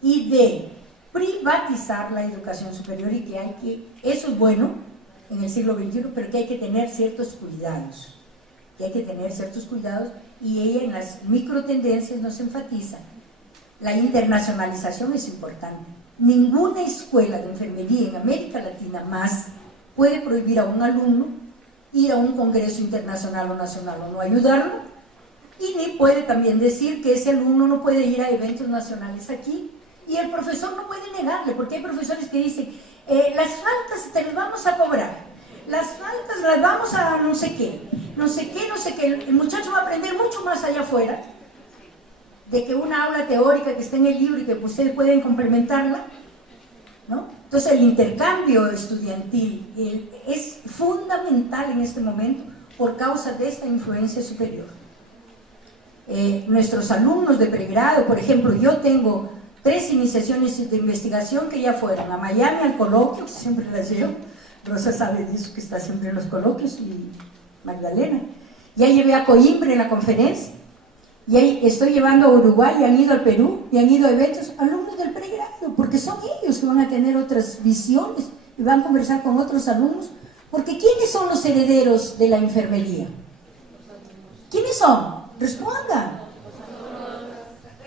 y de privatizar la educación superior, y que eso es bueno en el siglo XXI, pero que hay que tener ciertos cuidados, y ella en las microtendencias nos enfatiza. La internacionalización es importante. Ninguna escuela de enfermería en América Latina más puede prohibir a un alumno ir a un congreso internacional o nacional o no ayudarlo, y ni puede también decir que ese alumno no puede ir a eventos nacionales aquí, y el profesor no puede negarle, porque hay profesores que dicen, las faltas te las vamos a cobrar, las faltas las vamos a no sé qué, el muchacho va a aprender mucho más allá afuera de que una aula teórica que esté en el libro y que ustedes pueden complementarla, ¿no? Entonces el intercambio estudiantil es fundamental en este momento por causa de esta influencia superior. Nuestros alumnos de pregrado, por ejemplo, yo tengo 3 iniciaciones de investigación que ya fueron a Miami al coloquio, siempre las llevo, Rosa sabe de eso, que está siempre en los coloquios, y Magdalena. Ya llevé a Coimbra en la conferencia, y ahí estoy llevando a Uruguay, y han ido al Perú, y han ido a eventos, alumnos del pregrado, porque son ellos que van a tener otras visiones, y van a conversar con otros alumnos, porque ¿quiénes son los herederos de la enfermería? ¿Quiénes son? Respondan.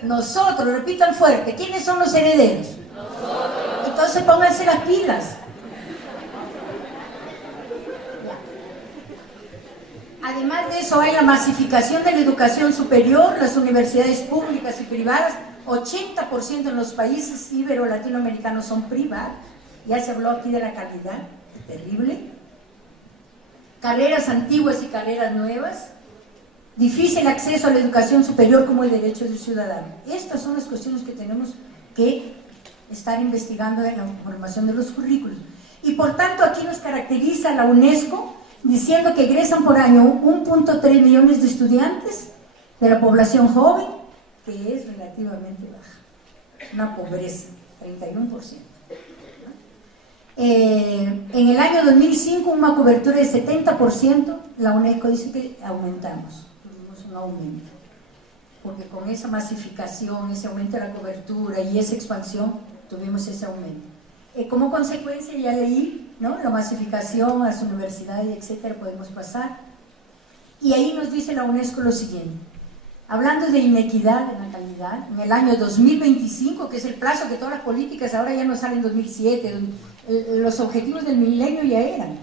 Nosotros, repitan fuerte, ¿quiénes son los herederos? Nosotros. Entonces pónganse las pilas. Además de eso hay la masificación de la educación superior, las universidades públicas y privadas, 80% en los países ibero-latinoamericanos son privadas, ya se habló aquí de la calidad, terrible. Carreras antiguas y carreras nuevas, difícil acceso a la educación superior como el derecho del ciudadano. Estas son las cuestiones que tenemos que estar investigando en la formación de los currículos. Y por tanto aquí nos caracteriza la UNESCO diciendo que egresan por año 1.3 millones de estudiantes de la población joven, que es relativamente baja, una pobreza, 31%. En el año 2005 una cobertura de 70%, la UNESCO dice que aumentamos, tuvimos un aumento. porque con esa masificación, ese aumento de la cobertura y esa expansión, tuvimos ese aumento. Como consecuencia, ya leí, ¿no?, la masificación a las universidades, etcétera, podemos pasar. Y ahí nos dice la UNESCO lo siguiente: hablando de inequidad en la calidad, en el año 2025, que es el plazo que todas las políticas ahora ya no salen en 2007, los objetivos del milenio ya eran,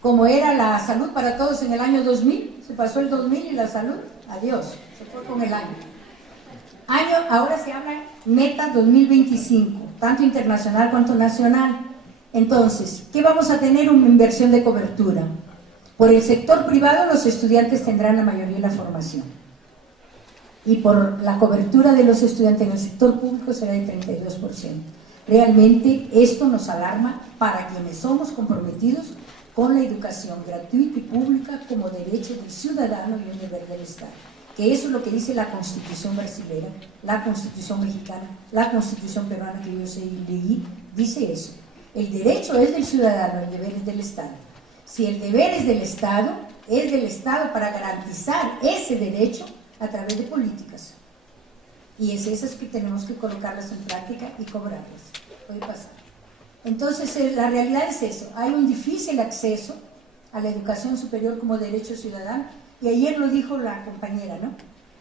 como era la salud para todos en el año 2000, se pasó el 2000 y la salud, adiós, se fue con el año. Ahora se habla meta 2025, tanto internacional cuanto nacional. Entonces, ¿qué vamos a tener? Una inversión de cobertura. Por el sector privado, los estudiantes tendrán la mayoría de la formación. Y por la cobertura de los estudiantes en el sector público será del 32%. Realmente esto nos alarma para quienes somos comprometidos con la educación gratuita y pública como derecho del ciudadano y un deber del Estado. Que eso es lo que dice la Constitución brasileña, la Constitución mexicana, la Constitución peruana que yo sé y leí, dice eso. El derecho es del ciudadano, el deber es del Estado. Si el deber es del Estado para garantizar ese derecho a través de políticas. Y es esas que tenemos que colocarlas en práctica y cobrarlas. Puede pasar. Entonces, la realidad es eso. Hay un difícil acceso a la educación superior como derecho ciudadano. Y ayer lo dijo la compañera, ¿no?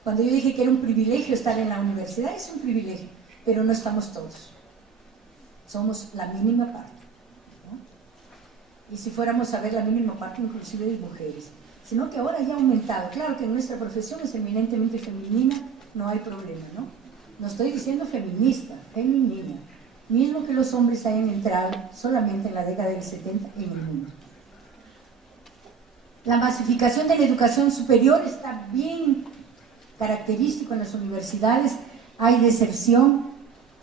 Cuando yo dije que era un privilegio estar en la universidad, es un privilegio, pero no estamos todos. Somos la mínima parte, ¿no? Y si fuéramos a ver la mínima parte, inclusive de mujeres. Sino que ahora ya ha aumentado. Claro que nuestra profesión es eminentemente femenina, no hay problema, ¿no? No estoy diciendo feminista, femenina. Mismo que los hombres hayan entrado solamente en la década del 70 en el mundo. La masificación de la educación superior está bien característico en las universidades. Hay deserción,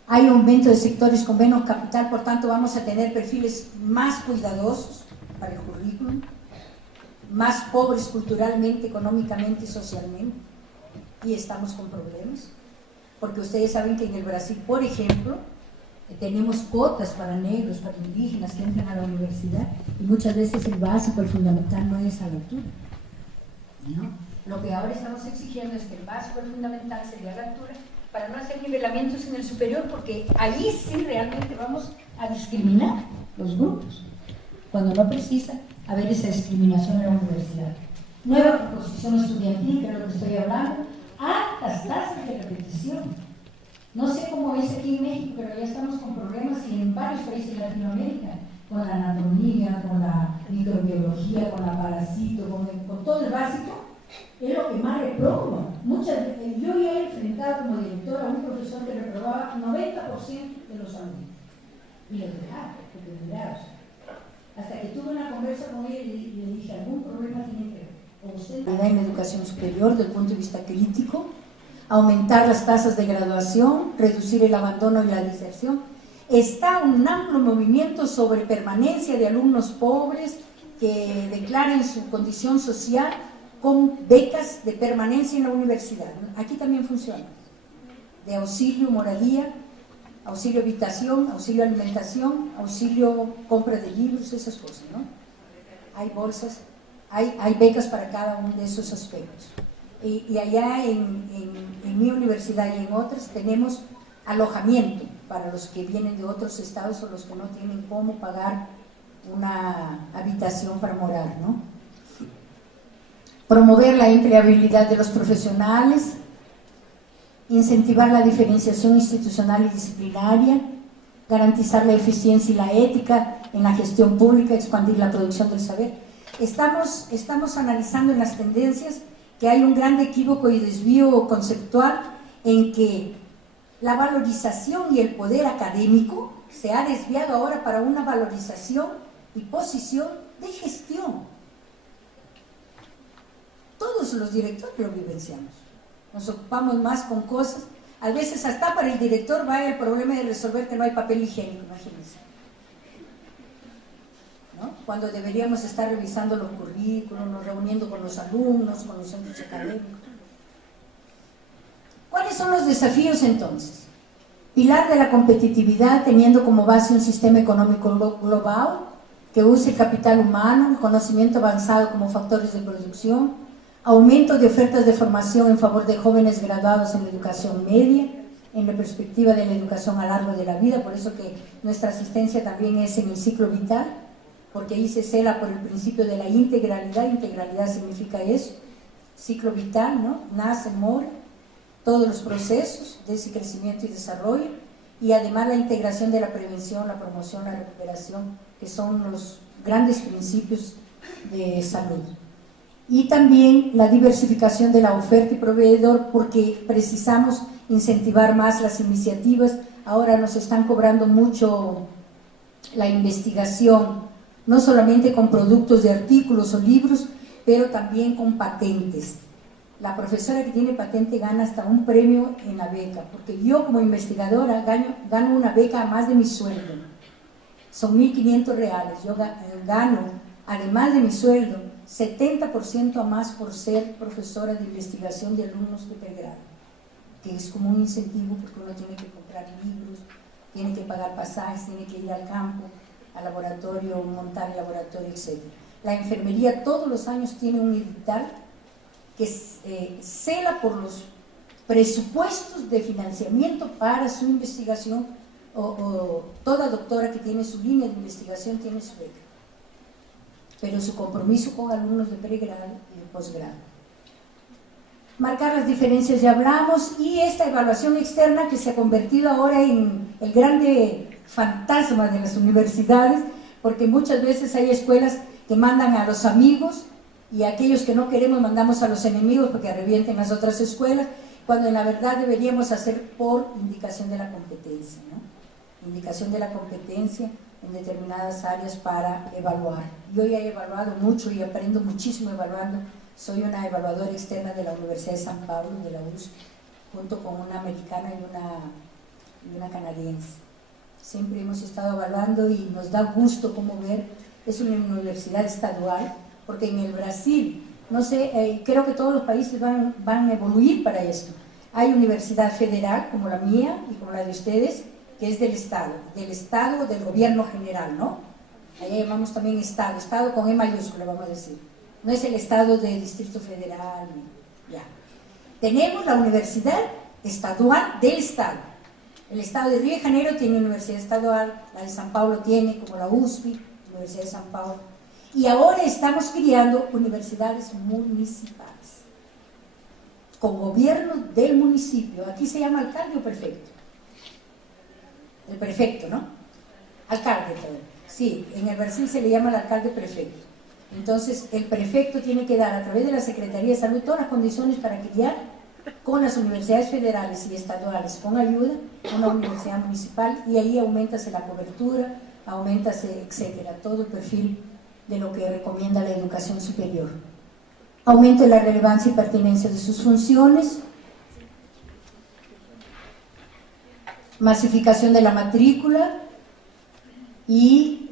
hay aumento de sectores con menos capital, por tanto vamos a tener perfiles más cuidadosos para el currículum, más pobres culturalmente, económicamente y socialmente, y estamos con problemas, porque ustedes saben que en el Brasil, por ejemplo, tenemos cuotas para negros, para indígenas que entran a la universidad, y muchas veces el básico, el fundamental no es a la altura, ¿no? Lo que ahora estamos exigiendo es que el básico, el fundamental sería a la altura, para no hacer nivelamientos en el superior, porque ahí sí realmente vamos a discriminar los grupos, cuando no precisa haber esa discriminación en la universidad. Nueva composición estudiantil, que es lo que estoy hablando, altas tasas de repetición. No sé cómo es aquí en México, pero ya estamos con problemas y en varios países de Latinoamérica, con la anatomía, con la microbiología, con la parasito, con todo el básico, es lo que más reproba. Yo ya he enfrentado como directora a un profesor que reprobaba 90% de los alumnos. Y los dejaba, porque mirados. Hasta que tuve una conversa con él y le dije, ¿algún problema tiene que ver con usted? En la educación superior, desde el punto de vista crítico, aumentar las tasas de graduación, reducir el abandono y la deserción. Está un amplio movimiento sobre permanencia de alumnos pobres que declaren su condición social con becas de permanencia en la universidad. Aquí también funciona. De auxilio moradía, auxilio habitación, auxilio alimentación, auxilio compra de libros, esas cosas, ¿no? Hay bolsas, hay becas para cada uno de esos aspectos. Y allá en mi universidad y en otras tenemos alojamiento para los que vienen de otros estados o los que no tienen cómo pagar una habitación para morar, ¿no? Promover la empleabilidad de los profesionales, incentivar la diferenciación institucional y disciplinaria, garantizar la eficiencia y la ética en la gestión pública, expandir la producción del saber. Estamos analizando en las tendencias que hay un gran equívoco y desvío conceptual en que la valorización y el poder académico se ha desviado ahora para una valorización y posición de gestión. Todos los directores lo vivenciamos. Nos ocupamos más con cosas. A veces hasta para el director va el problema de resolver que no hay papel higiénico, imagínense, ¿no? Cuando deberíamos estar revisando los currículos, reuniendo con los alumnos, con los centros académicos. ¿Cuáles son los desafíos entonces? Pilar de la competitividad, teniendo como base un sistema económico global que use el capital humano, el conocimiento avanzado como factores de producción, aumento de ofertas de formación en favor de jóvenes graduados en la educación media, en la perspectiva de la educación a lo largo de la vida, por eso que nuestra asistencia también es en el ciclo vital, porque ahí se cela por el principio de la integralidad. Integralidad significa eso, ciclo vital, ¿no? Nace, muere, todos los procesos de ese crecimiento y desarrollo, y además la integración de la prevención, la promoción, la recuperación, que son los grandes principios de salud. Y también la diversificación de la oferta y proveedor, porque precisamos incentivar más las iniciativas. Ahora nos están cobrando mucho la investigación, no solamente con productos de artículos o libros, pero también con patentes. La profesora que tiene patente gana hasta un premio en la beca, porque yo como investigadora gano una beca a más de mi sueldo. Son 1.500 reales. Yo gano, además de mi sueldo, 70% a más por ser profesora de investigación de alumnos de pregrado, que es como un incentivo porque uno tiene que comprar libros, tiene que pagar pasajes, tiene que ir al campo, al laboratorio, montar el laboratorio, etc. La enfermería todos los años tiene un edital que cela por los presupuestos de financiamiento para su investigación, o toda doctora que tiene su línea de investigación tiene su beca, pero su compromiso con alumnos de pregrado y de posgrado. Marcar las diferencias ya hablamos, y esta evaluación externa que se ha convertido ahora en el grande fantasma de las universidades, porque muchas veces hay escuelas que mandan a los amigos, y aquellos que no queremos mandamos a los enemigos porque revienten las otras escuelas, cuando en la verdad deberíamos hacer por indicación de la competencia, ¿no? Indicación de la competencia en determinadas áreas para evaluar. Yo ya he evaluado mucho y aprendo muchísimo evaluando. Soy una evaluadora externa de la Universidad de San Pablo, de la USP, junto con una americana y una canadiense. Siempre hemos estado evaluando y nos da gusto como ver, es una universidad estadual, porque en el Brasil, no sé, creo que todos los países van a evoluir para esto. Hay universidad federal, como la mía y como la de ustedes, que es del Estado del gobierno general, ¿no? Ahí llamamos también Estado con E mayúscula, vamos a decir. No es el Estado del Distrito Federal, ya. Tenemos la Universidad Estadual del Estado. El Estado de Río de Janeiro tiene universidad estadual, la de San Paulo tiene, como la USP, Universidad de San Paulo. Y ahora estamos creando universidades municipales, con gobierno del municipio. Aquí se llama alcalde o prefecto. El prefecto, ¿no? Alcalde todo. Sí, en el Brasil se le llama el alcalde prefecto. Entonces, el prefecto tiene que dar a través de la Secretaría de Salud todas las condiciones para crear con las universidades federales y estaduales, con ayuda, una universidad municipal, y ahí aumentase la cobertura, aumentase, etcétera, todo el perfil de lo que recomienda la educación superior. Aumento de la relevancia y pertinencia de sus funciones, masificación de la matrícula y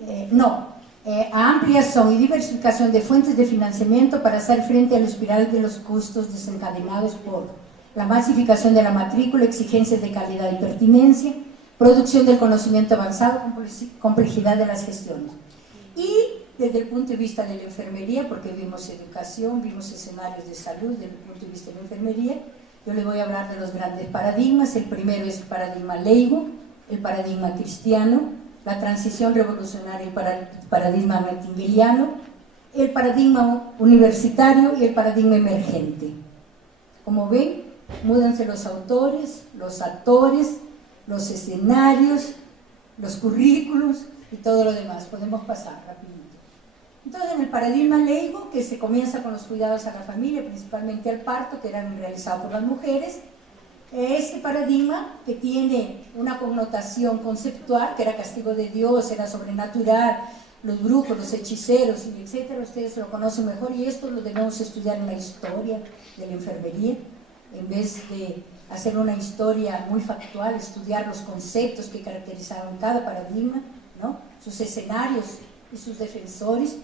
ampliación y diversificación de fuentes de financiamiento para hacer frente a la espiral de los costos desencadenados por la masificación de la matrícula, exigencias de calidad y pertinencia, producción del conocimiento avanzado, complejidad de las gestiones. Y desde el punto de vista de la enfermería, porque vimos educación, vimos escenarios de salud, desde el punto de vista de la enfermería, yo les voy a hablar de los grandes paradigmas. El primero es el paradigma leigo, el paradigma cristiano, la transición revolucionaria, el paradigma martingeliano, el paradigma universitario y el paradigma emergente. Como ven, múdanse los autores, los actores, los escenarios, los currículos y todo lo demás. Podemos pasar rapidito. Entonces, en el paradigma leigo, que se comienza con los cuidados a la familia, principalmente al parto, que eran realizados por las mujeres, este paradigma que tiene una connotación conceptual, que era castigo de Dios, era sobrenatural, los brujos, los hechiceros, y etcétera, ustedes lo conocen mejor, y esto lo debemos estudiar en la historia de la enfermería, en vez de hacer una historia muy factual, estudiar los conceptos que caracterizaban cada paradigma, ¿no? Sus escenarios y sus defensores.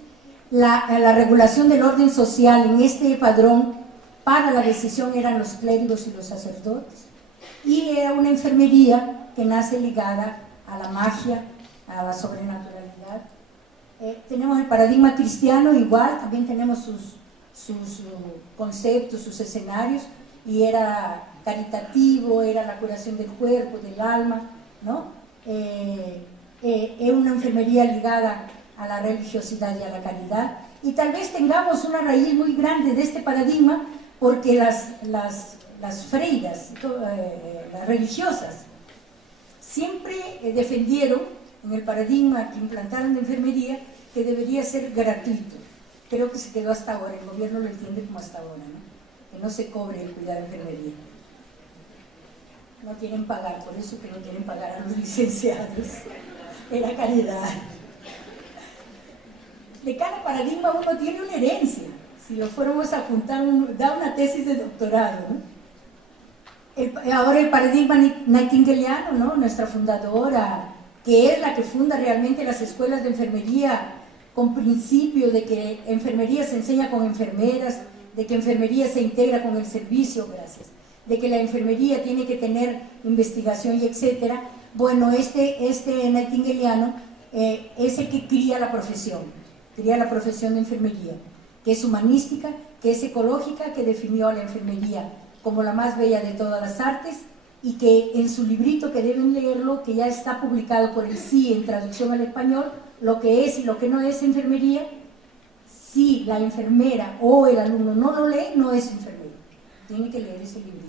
La regulación del orden social en este padrón para la decisión eran los clérigos y los sacerdotes, y era una enfermería que nace ligada a la magia, a la sobrenaturalidad. Tenemos el paradigma cristiano, igual, también tenemos sus conceptos, sus escenarios, y era caritativo, era la curación del cuerpo, del alma, ¿no? Una enfermería ligada a la religiosidad y a la caridad, y tal vez tengamos una raíz muy grande de este paradigma porque las freiras, las religiosas, siempre defendieron en el paradigma que implantaron de enfermería que debería ser gratuito. Creo que se quedó hasta ahora, el gobierno lo entiende como hasta ahora, ¿no? Que no se cobre el cuidado de enfermería. No quieren pagar, por eso que no quieren pagar a los licenciados en la caridad. De cada paradigma uno tiene una herencia. Si lo fuéramos a juntar, da una tesis de doctorado, ¿no? Ahora el paradigma nightingaleano, ¿no? Nuestra fundadora, que es la que funda realmente las escuelas de enfermería, con principio de que enfermería se enseña con enfermeras, de que enfermería se integra con el servicio, gracias, de que la enfermería tiene que tener investigación y etcétera. Bueno, este nightingaleano es el que cría la profesión de enfermería, que es humanística, que es ecológica, que definió a la enfermería como la más bella de todas las artes, y que en su librito, que deben leerlo, que ya está publicado por el CIE en traducción al español, lo que es y lo que no es enfermería, si la enfermera o el alumno no lo lee, no es enfermero. Tiene que leer ese librito.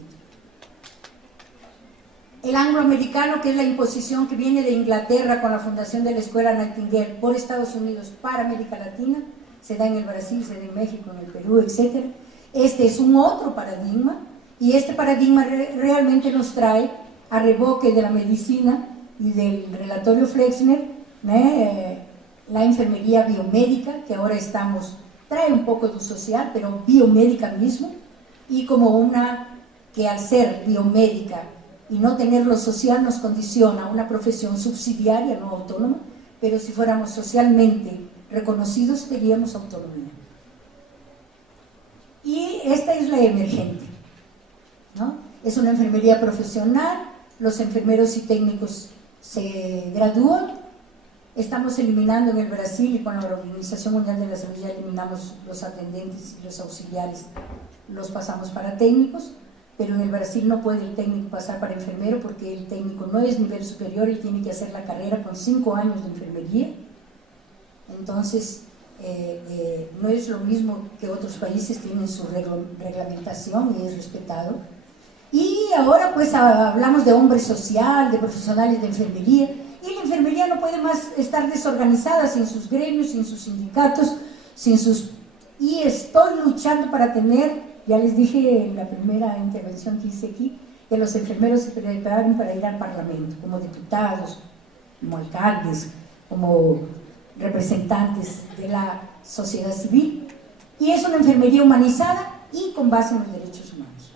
El angloamericano, que es la imposición que viene de Inglaterra con la fundación de la Escuela Nightingale por Estados Unidos para América Latina, se da en el Brasil, se da en México, en el Perú, etc. Este es un otro paradigma, y este paradigma realmente nos trae a revoque de la medicina y del relatorio Flexner, la enfermería biomédica, que ahora trae un poco de social, pero biomédica mismo, y como una que al ser biomédica y no tener lo social nos condiciona a una profesión subsidiaria, no autónoma, pero si fuéramos socialmente reconocidos tendríamos autonomía. Y esta es la emergente, ¿no? Es una enfermería profesional, los enfermeros y técnicos se gradúan. Estamos eliminando en el Brasil, y con la Organización Mundial de la Salud ya eliminamos los atendentes y los auxiliares, los pasamos para técnicos, pero en el Brasil no puede el técnico pasar para enfermero porque el técnico no es nivel superior y tiene que hacer la carrera con 5 años de enfermería. Entonces, no es lo mismo que otros países tienen su reglamentación y es respetado. Y ahora pues hablamos de hombre social, de profesionales de enfermería, y la enfermería no puede más estar desorganizada sin sus gremios, sin sus sindicatos, y estoy luchando para tener, ya les dije en la primera intervención que hice aquí, que los enfermeros se preparen para ir al Parlamento, como diputados, como alcaldes, como representantes de la sociedad civil, y es una enfermería humanizada y con base en los derechos humanos.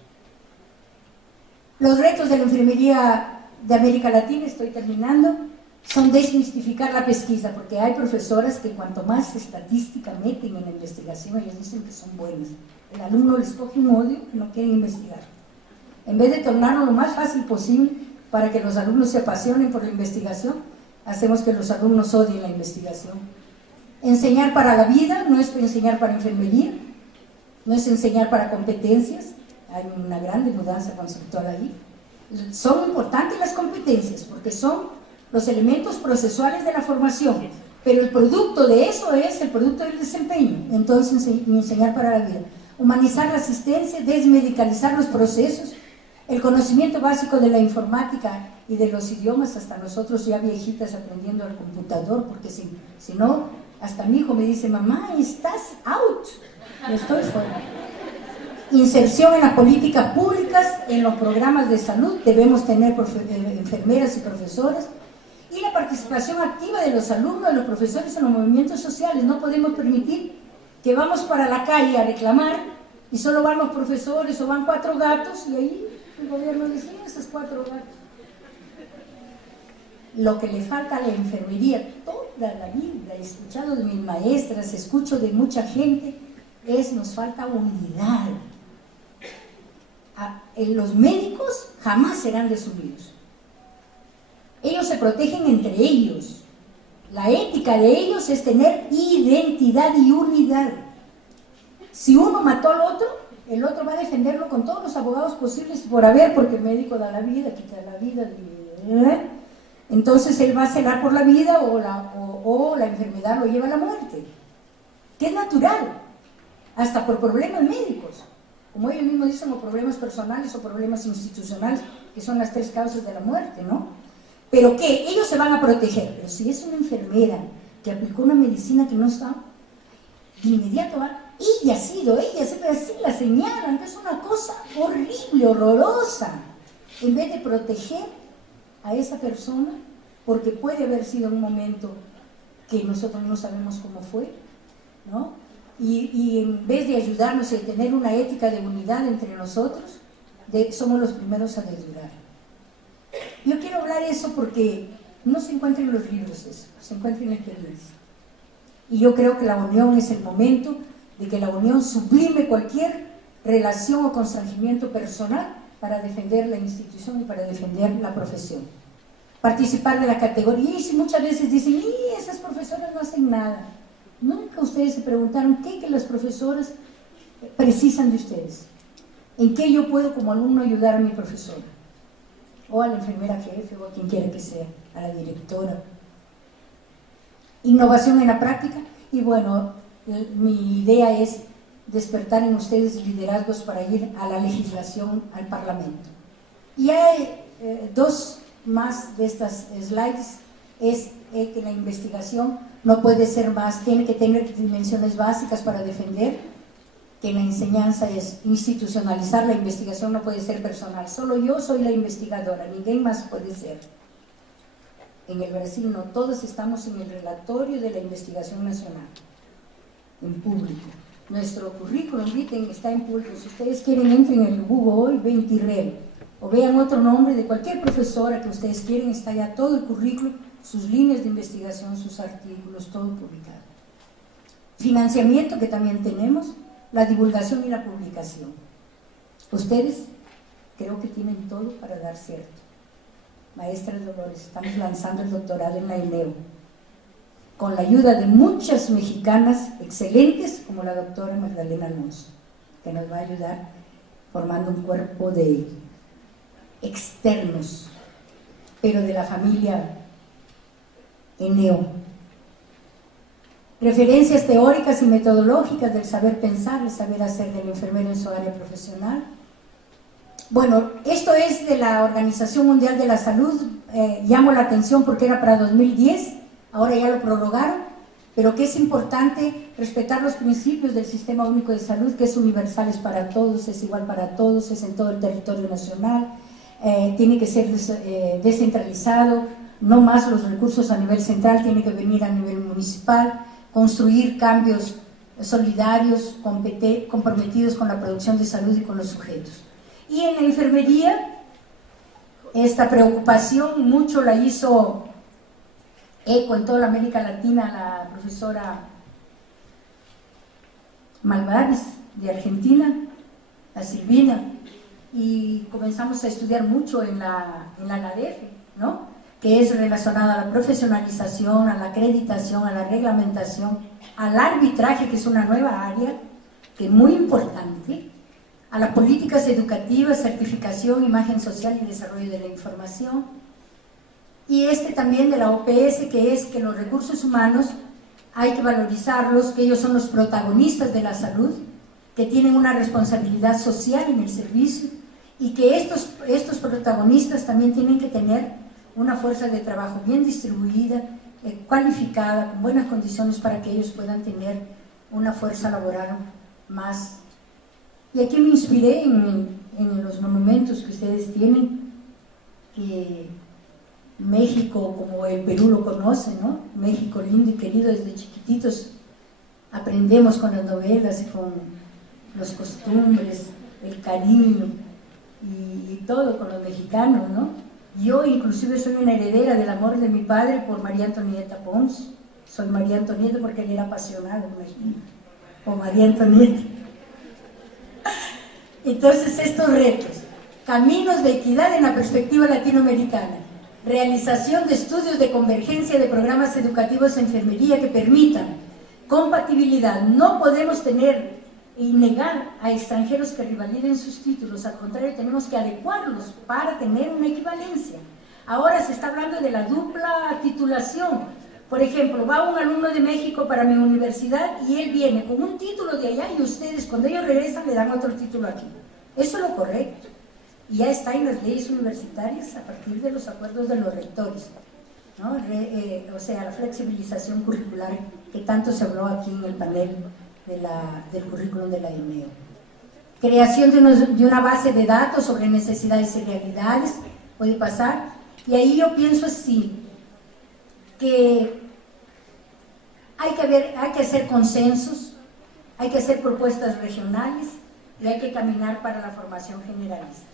Los retos de la enfermería de América Latina, estoy terminando, son desmistificar la pesquisa, porque hay profesoras que cuanto más estadística meten en la investigación, ellos dicen que son buenas. El alumno les coge un odio que no quieren investigar. En vez de tornarlo lo más fácil posible para que los alumnos se apasionen por la investigación, hacemos que los alumnos odien la investigación. Enseñar para la vida no es enseñar para enfermería, no es enseñar para competencias. Hay una gran mudanza conceptual ahí. Son importantes las competencias porque son los elementos procesuales de la formación, pero el producto de eso es el producto del desempeño. Entonces, enseñar para la vida. Humanizar la asistencia, desmedicalizar los procesos, el conocimiento básico de la informática y de los idiomas, hasta nosotros ya viejitas aprendiendo al computador, porque si no, hasta mi hijo me dice, mamá, estás out, yo estoy fuera. Inserción en las políticas públicas, en los programas de salud, debemos tener enfermeras y profesores, y la participación activa de los alumnos, de los profesores en los movimientos sociales. No podemos permitir que vamos para la calle a reclamar y solo van los profesores o van 4 gatos y ahí el gobierno dice, esos 4 gatos. Lo que le falta a la enfermería toda la vida, he escuchado de mis maestras, escucho de mucha gente, nos falta unidad. Los médicos jamás serán desunidos. Ellos se protegen entre ellos. La ética de ellos es tener identidad y unidad. Si uno mató al otro, el otro va a defenderlo con todos los abogados posibles por haber, porque el médico da la vida, quita la vida, entonces él va a celar por la vida o la enfermedad lo lleva a la muerte, que es natural, hasta por problemas médicos, como ellos mismos dicen, o problemas personales o problemas institucionales, que son las 3 causas de la muerte, ¿no? Pero que ellos se van a proteger, pero si es una enfermera que aplicó una medicina que no está, de inmediato va, ella ha sido, ella siempre así la señalan, que es una cosa horrible, horrorosa, en vez de proteger a esa persona, porque puede haber sido un momento que nosotros no sabemos cómo fue, ¿no? Y en vez de ayudarnos y de tener una ética de unidad entre nosotros, somos los primeros a deslugar. Yo quiero hablar eso porque no se encuentra en los libros eso, se encuentra en la experiencia. Y yo creo que la unión es el momento de que la unión sublime cualquier relación o constrangimiento personal para defender la institución y para defender la profesión. Participar de la categoría, y si muchas veces dicen, y esas profesoras no hacen nada. Nunca ustedes se preguntaron qué que las profesoras precisan de ustedes. ¿En qué yo puedo como alumno ayudar a mi profesora? O a la enfermera jefe, o a quien quiera que sea, a la directora. Innovación en la práctica, y bueno, mi idea es despertar en ustedes liderazgos para ir a la legislación, al Parlamento. Y hay 2 más de estas slides, es que la investigación no puede ser más, tiene que tener dimensiones básicas para defender, que la enseñanza es institucionalizar, la investigación no puede ser personal, solo yo soy la investigadora, ninguém más puede ser. En el Brasil no, todos estamos en el relatorio de la investigación nacional, en público. Nuestro currículum vitae está en público, si ustedes quieren entren en el Google hoy, ven Tirrell, o vean otro nombre de cualquier profesora que ustedes quieren, está ya todo el currículum, sus líneas de investigación, sus artículos, todo publicado. Financiamiento que también tenemos, la divulgación y la publicación. Ustedes creo que tienen todo para dar cierto. Maestra Dolores, estamos lanzando el doctorado en la INEO, con la ayuda de muchas mexicanas excelentes, como la doctora Magdalena Alonso, que nos va a ayudar formando un cuerpo de externos, pero de la familia ENEO. Referencias teóricas y metodológicas del saber pensar, el saber hacer del enfermero en su área profesional. Bueno, esto es de la Organización Mundial de la Salud, llamo la atención porque era para 2010, ahora ya lo prorrogaron, pero que es importante respetar los principios del Sistema Único de Salud, que es universal, es para todos, es igual para todos, es en todo el territorio nacional, tiene que ser descentralizado, no más los recursos a nivel central, tiene que venir a nivel municipal, construir cambios solidarios, comprometidos con la producción de salud y con los sujetos. Y en la enfermería, esta preocupación mucho la hizo eco en toda la América Latina la profesora Malvares de Argentina, la Silvina, y comenzamos a estudiar mucho en la NADEF, ¿no? Que es relacionada a la profesionalización, a la acreditación, a la reglamentación, al arbitraje, que es una nueva área, que es muy importante, a las políticas educativas, certificación, imagen social y desarrollo de la información, y también de la OPS, que es que los recursos humanos hay que valorizarlos, que ellos son los protagonistas de la salud, que tienen una responsabilidad social en el servicio, y que estos protagonistas también tienen que tener una fuerza de trabajo bien distribuida, cualificada, con buenas condiciones para que ellos puedan tener una fuerza laboral más. Y aquí me inspiré en los monumentos que ustedes tienen, que México, como el Perú lo conoce, ¿no? México lindo y querido, desde chiquititos aprendemos con las novelas y con los costumbres, el cariño y todo con los mexicanos, ¿no? Yo inclusive soy una heredera del amor de mi padre por María Antonieta Pons. Soy María Antonieta porque él era apasionado, imagino, o María Antonieta. Entonces estos retos, caminos de equidad en la perspectiva latinoamericana, realización de estudios de convergencia de programas educativos de enfermería que permitan compatibilidad. No podemos tener y negar a extranjeros que revaliden sus títulos. Al contrario, tenemos que adecuarlos para tener una equivalencia. Ahora se está hablando de la dupla titulación. Por ejemplo, va un alumno de México para mi universidad y él viene con un título de allá y ustedes, cuando ellos regresan, le dan otro título aquí. Eso es lo correcto. Y ya está en las leyes universitarias a partir de los acuerdos de los rectores, ¿no? O sea, la flexibilización curricular que tanto se habló aquí en el panel del currículum de la INEO. Creación de una base de datos sobre necesidades y realidades, puede pasar. Y ahí yo pienso así, que hay que hacer consensos, hay que hacer propuestas regionales y hay que caminar para la formación generalista.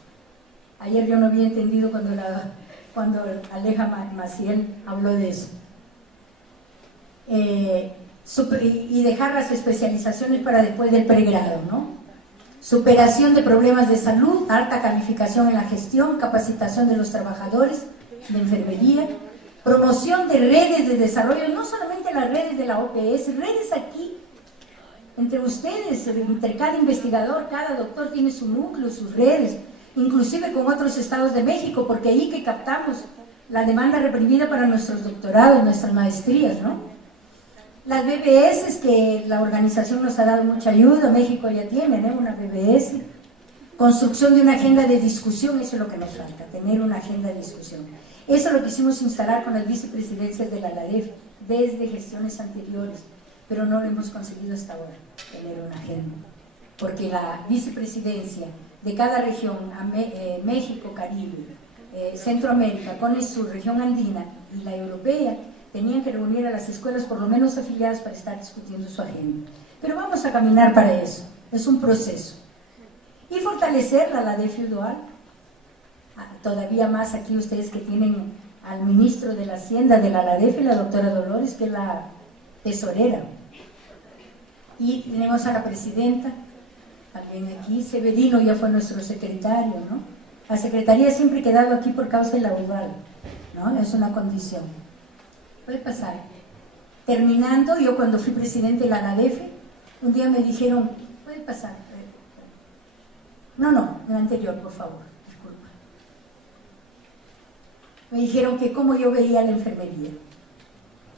Ayer yo no había entendido cuando Aleja Maciel habló de eso. Y dejar las especializaciones para después del pregrado, ¿no? Superación de problemas de salud, alta calificación en la gestión, capacitación de los trabajadores de enfermería, promoción de redes de desarrollo, no solamente las redes de la OPS, redes aquí, entre ustedes, entre cada investigador, cada doctor tiene su núcleo, sus redes, inclusive con otros estados de México, porque ahí que captamos la demanda reprimida para nuestros doctorados, nuestras maestrías, ¿no? Las BBS, que la organización nos ha dado mucha ayuda, México ya tiene, ¿no?, una BBS. Construcción de una agenda de discusión, eso es lo que nos falta, tener una agenda de discusión. Eso lo quisimos instalar con las vicepresidencias de la ALADEF desde gestiones anteriores, pero no lo hemos conseguido hasta ahora, tener una agenda. Porque la vicepresidencia de cada región, México, Caribe, Centroamérica, con su región andina y la europea, tenían que reunir a las escuelas por lo menos afiliadas para estar discutiendo su agenda. Pero vamos a caminar para eso, es un proceso. Y fortalecer la ALADEF dual, todavía más aquí ustedes que tienen al ministro de la Hacienda de la ALADEF, la doctora Dolores, que es la tesorera. Y tenemos a la presidenta, también aquí, Severino ya fue nuestro secretario, ¿no? La secretaría siempre ha quedado aquí por causa de la UDAL, ¿no? Es una condición. Puede pasar. Terminando, yo cuando fui presidente de la ALADEF, un día me dijeron, puede pasar. No, el anterior, por favor, disculpa. Me dijeron que cómo yo veía la enfermería.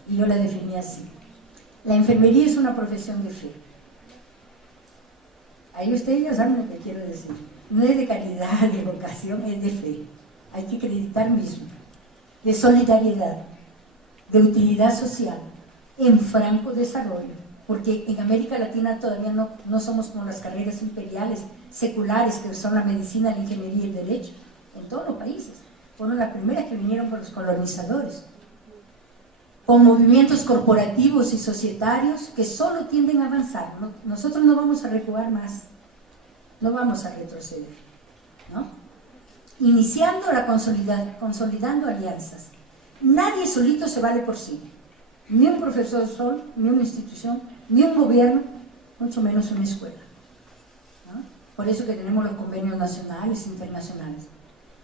Y yo la definí así. La enfermería es una profesión de fe. Ahí ustedes ya saben lo que quiero decir. No es de caridad, de vocación, es de fe. Hay que acreditar mismo. De solidaridad, de utilidad social, en franco desarrollo. Porque en América Latina todavía no somos como las carreras imperiales, seculares, que son la medicina, la ingeniería y el derecho. En todos los países. Fueron las primeras que vinieron por los colonizadores. Con movimientos corporativos y societarios que solo tienden a avanzar. Nosotros no vamos a recuar más, no vamos a retroceder, ¿no? Iniciando consolidando alianzas. Nadie solito se vale por sí, ni un profesor solo, ni una institución, ni un gobierno, mucho menos una escuela, ¿no? Por eso que tenemos los convenios nacionales e internacionales.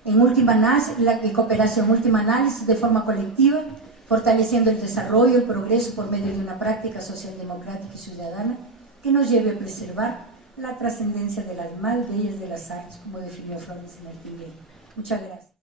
En última análisis, la cooperación, última análisis de forma colectiva, fortaleciendo el desarrollo, el progreso por medio de una práctica social democrática y ciudadana que nos lleve a preservar la trascendencia de las más bellas de las artes, como definió Florence Nightingale. Muchas gracias.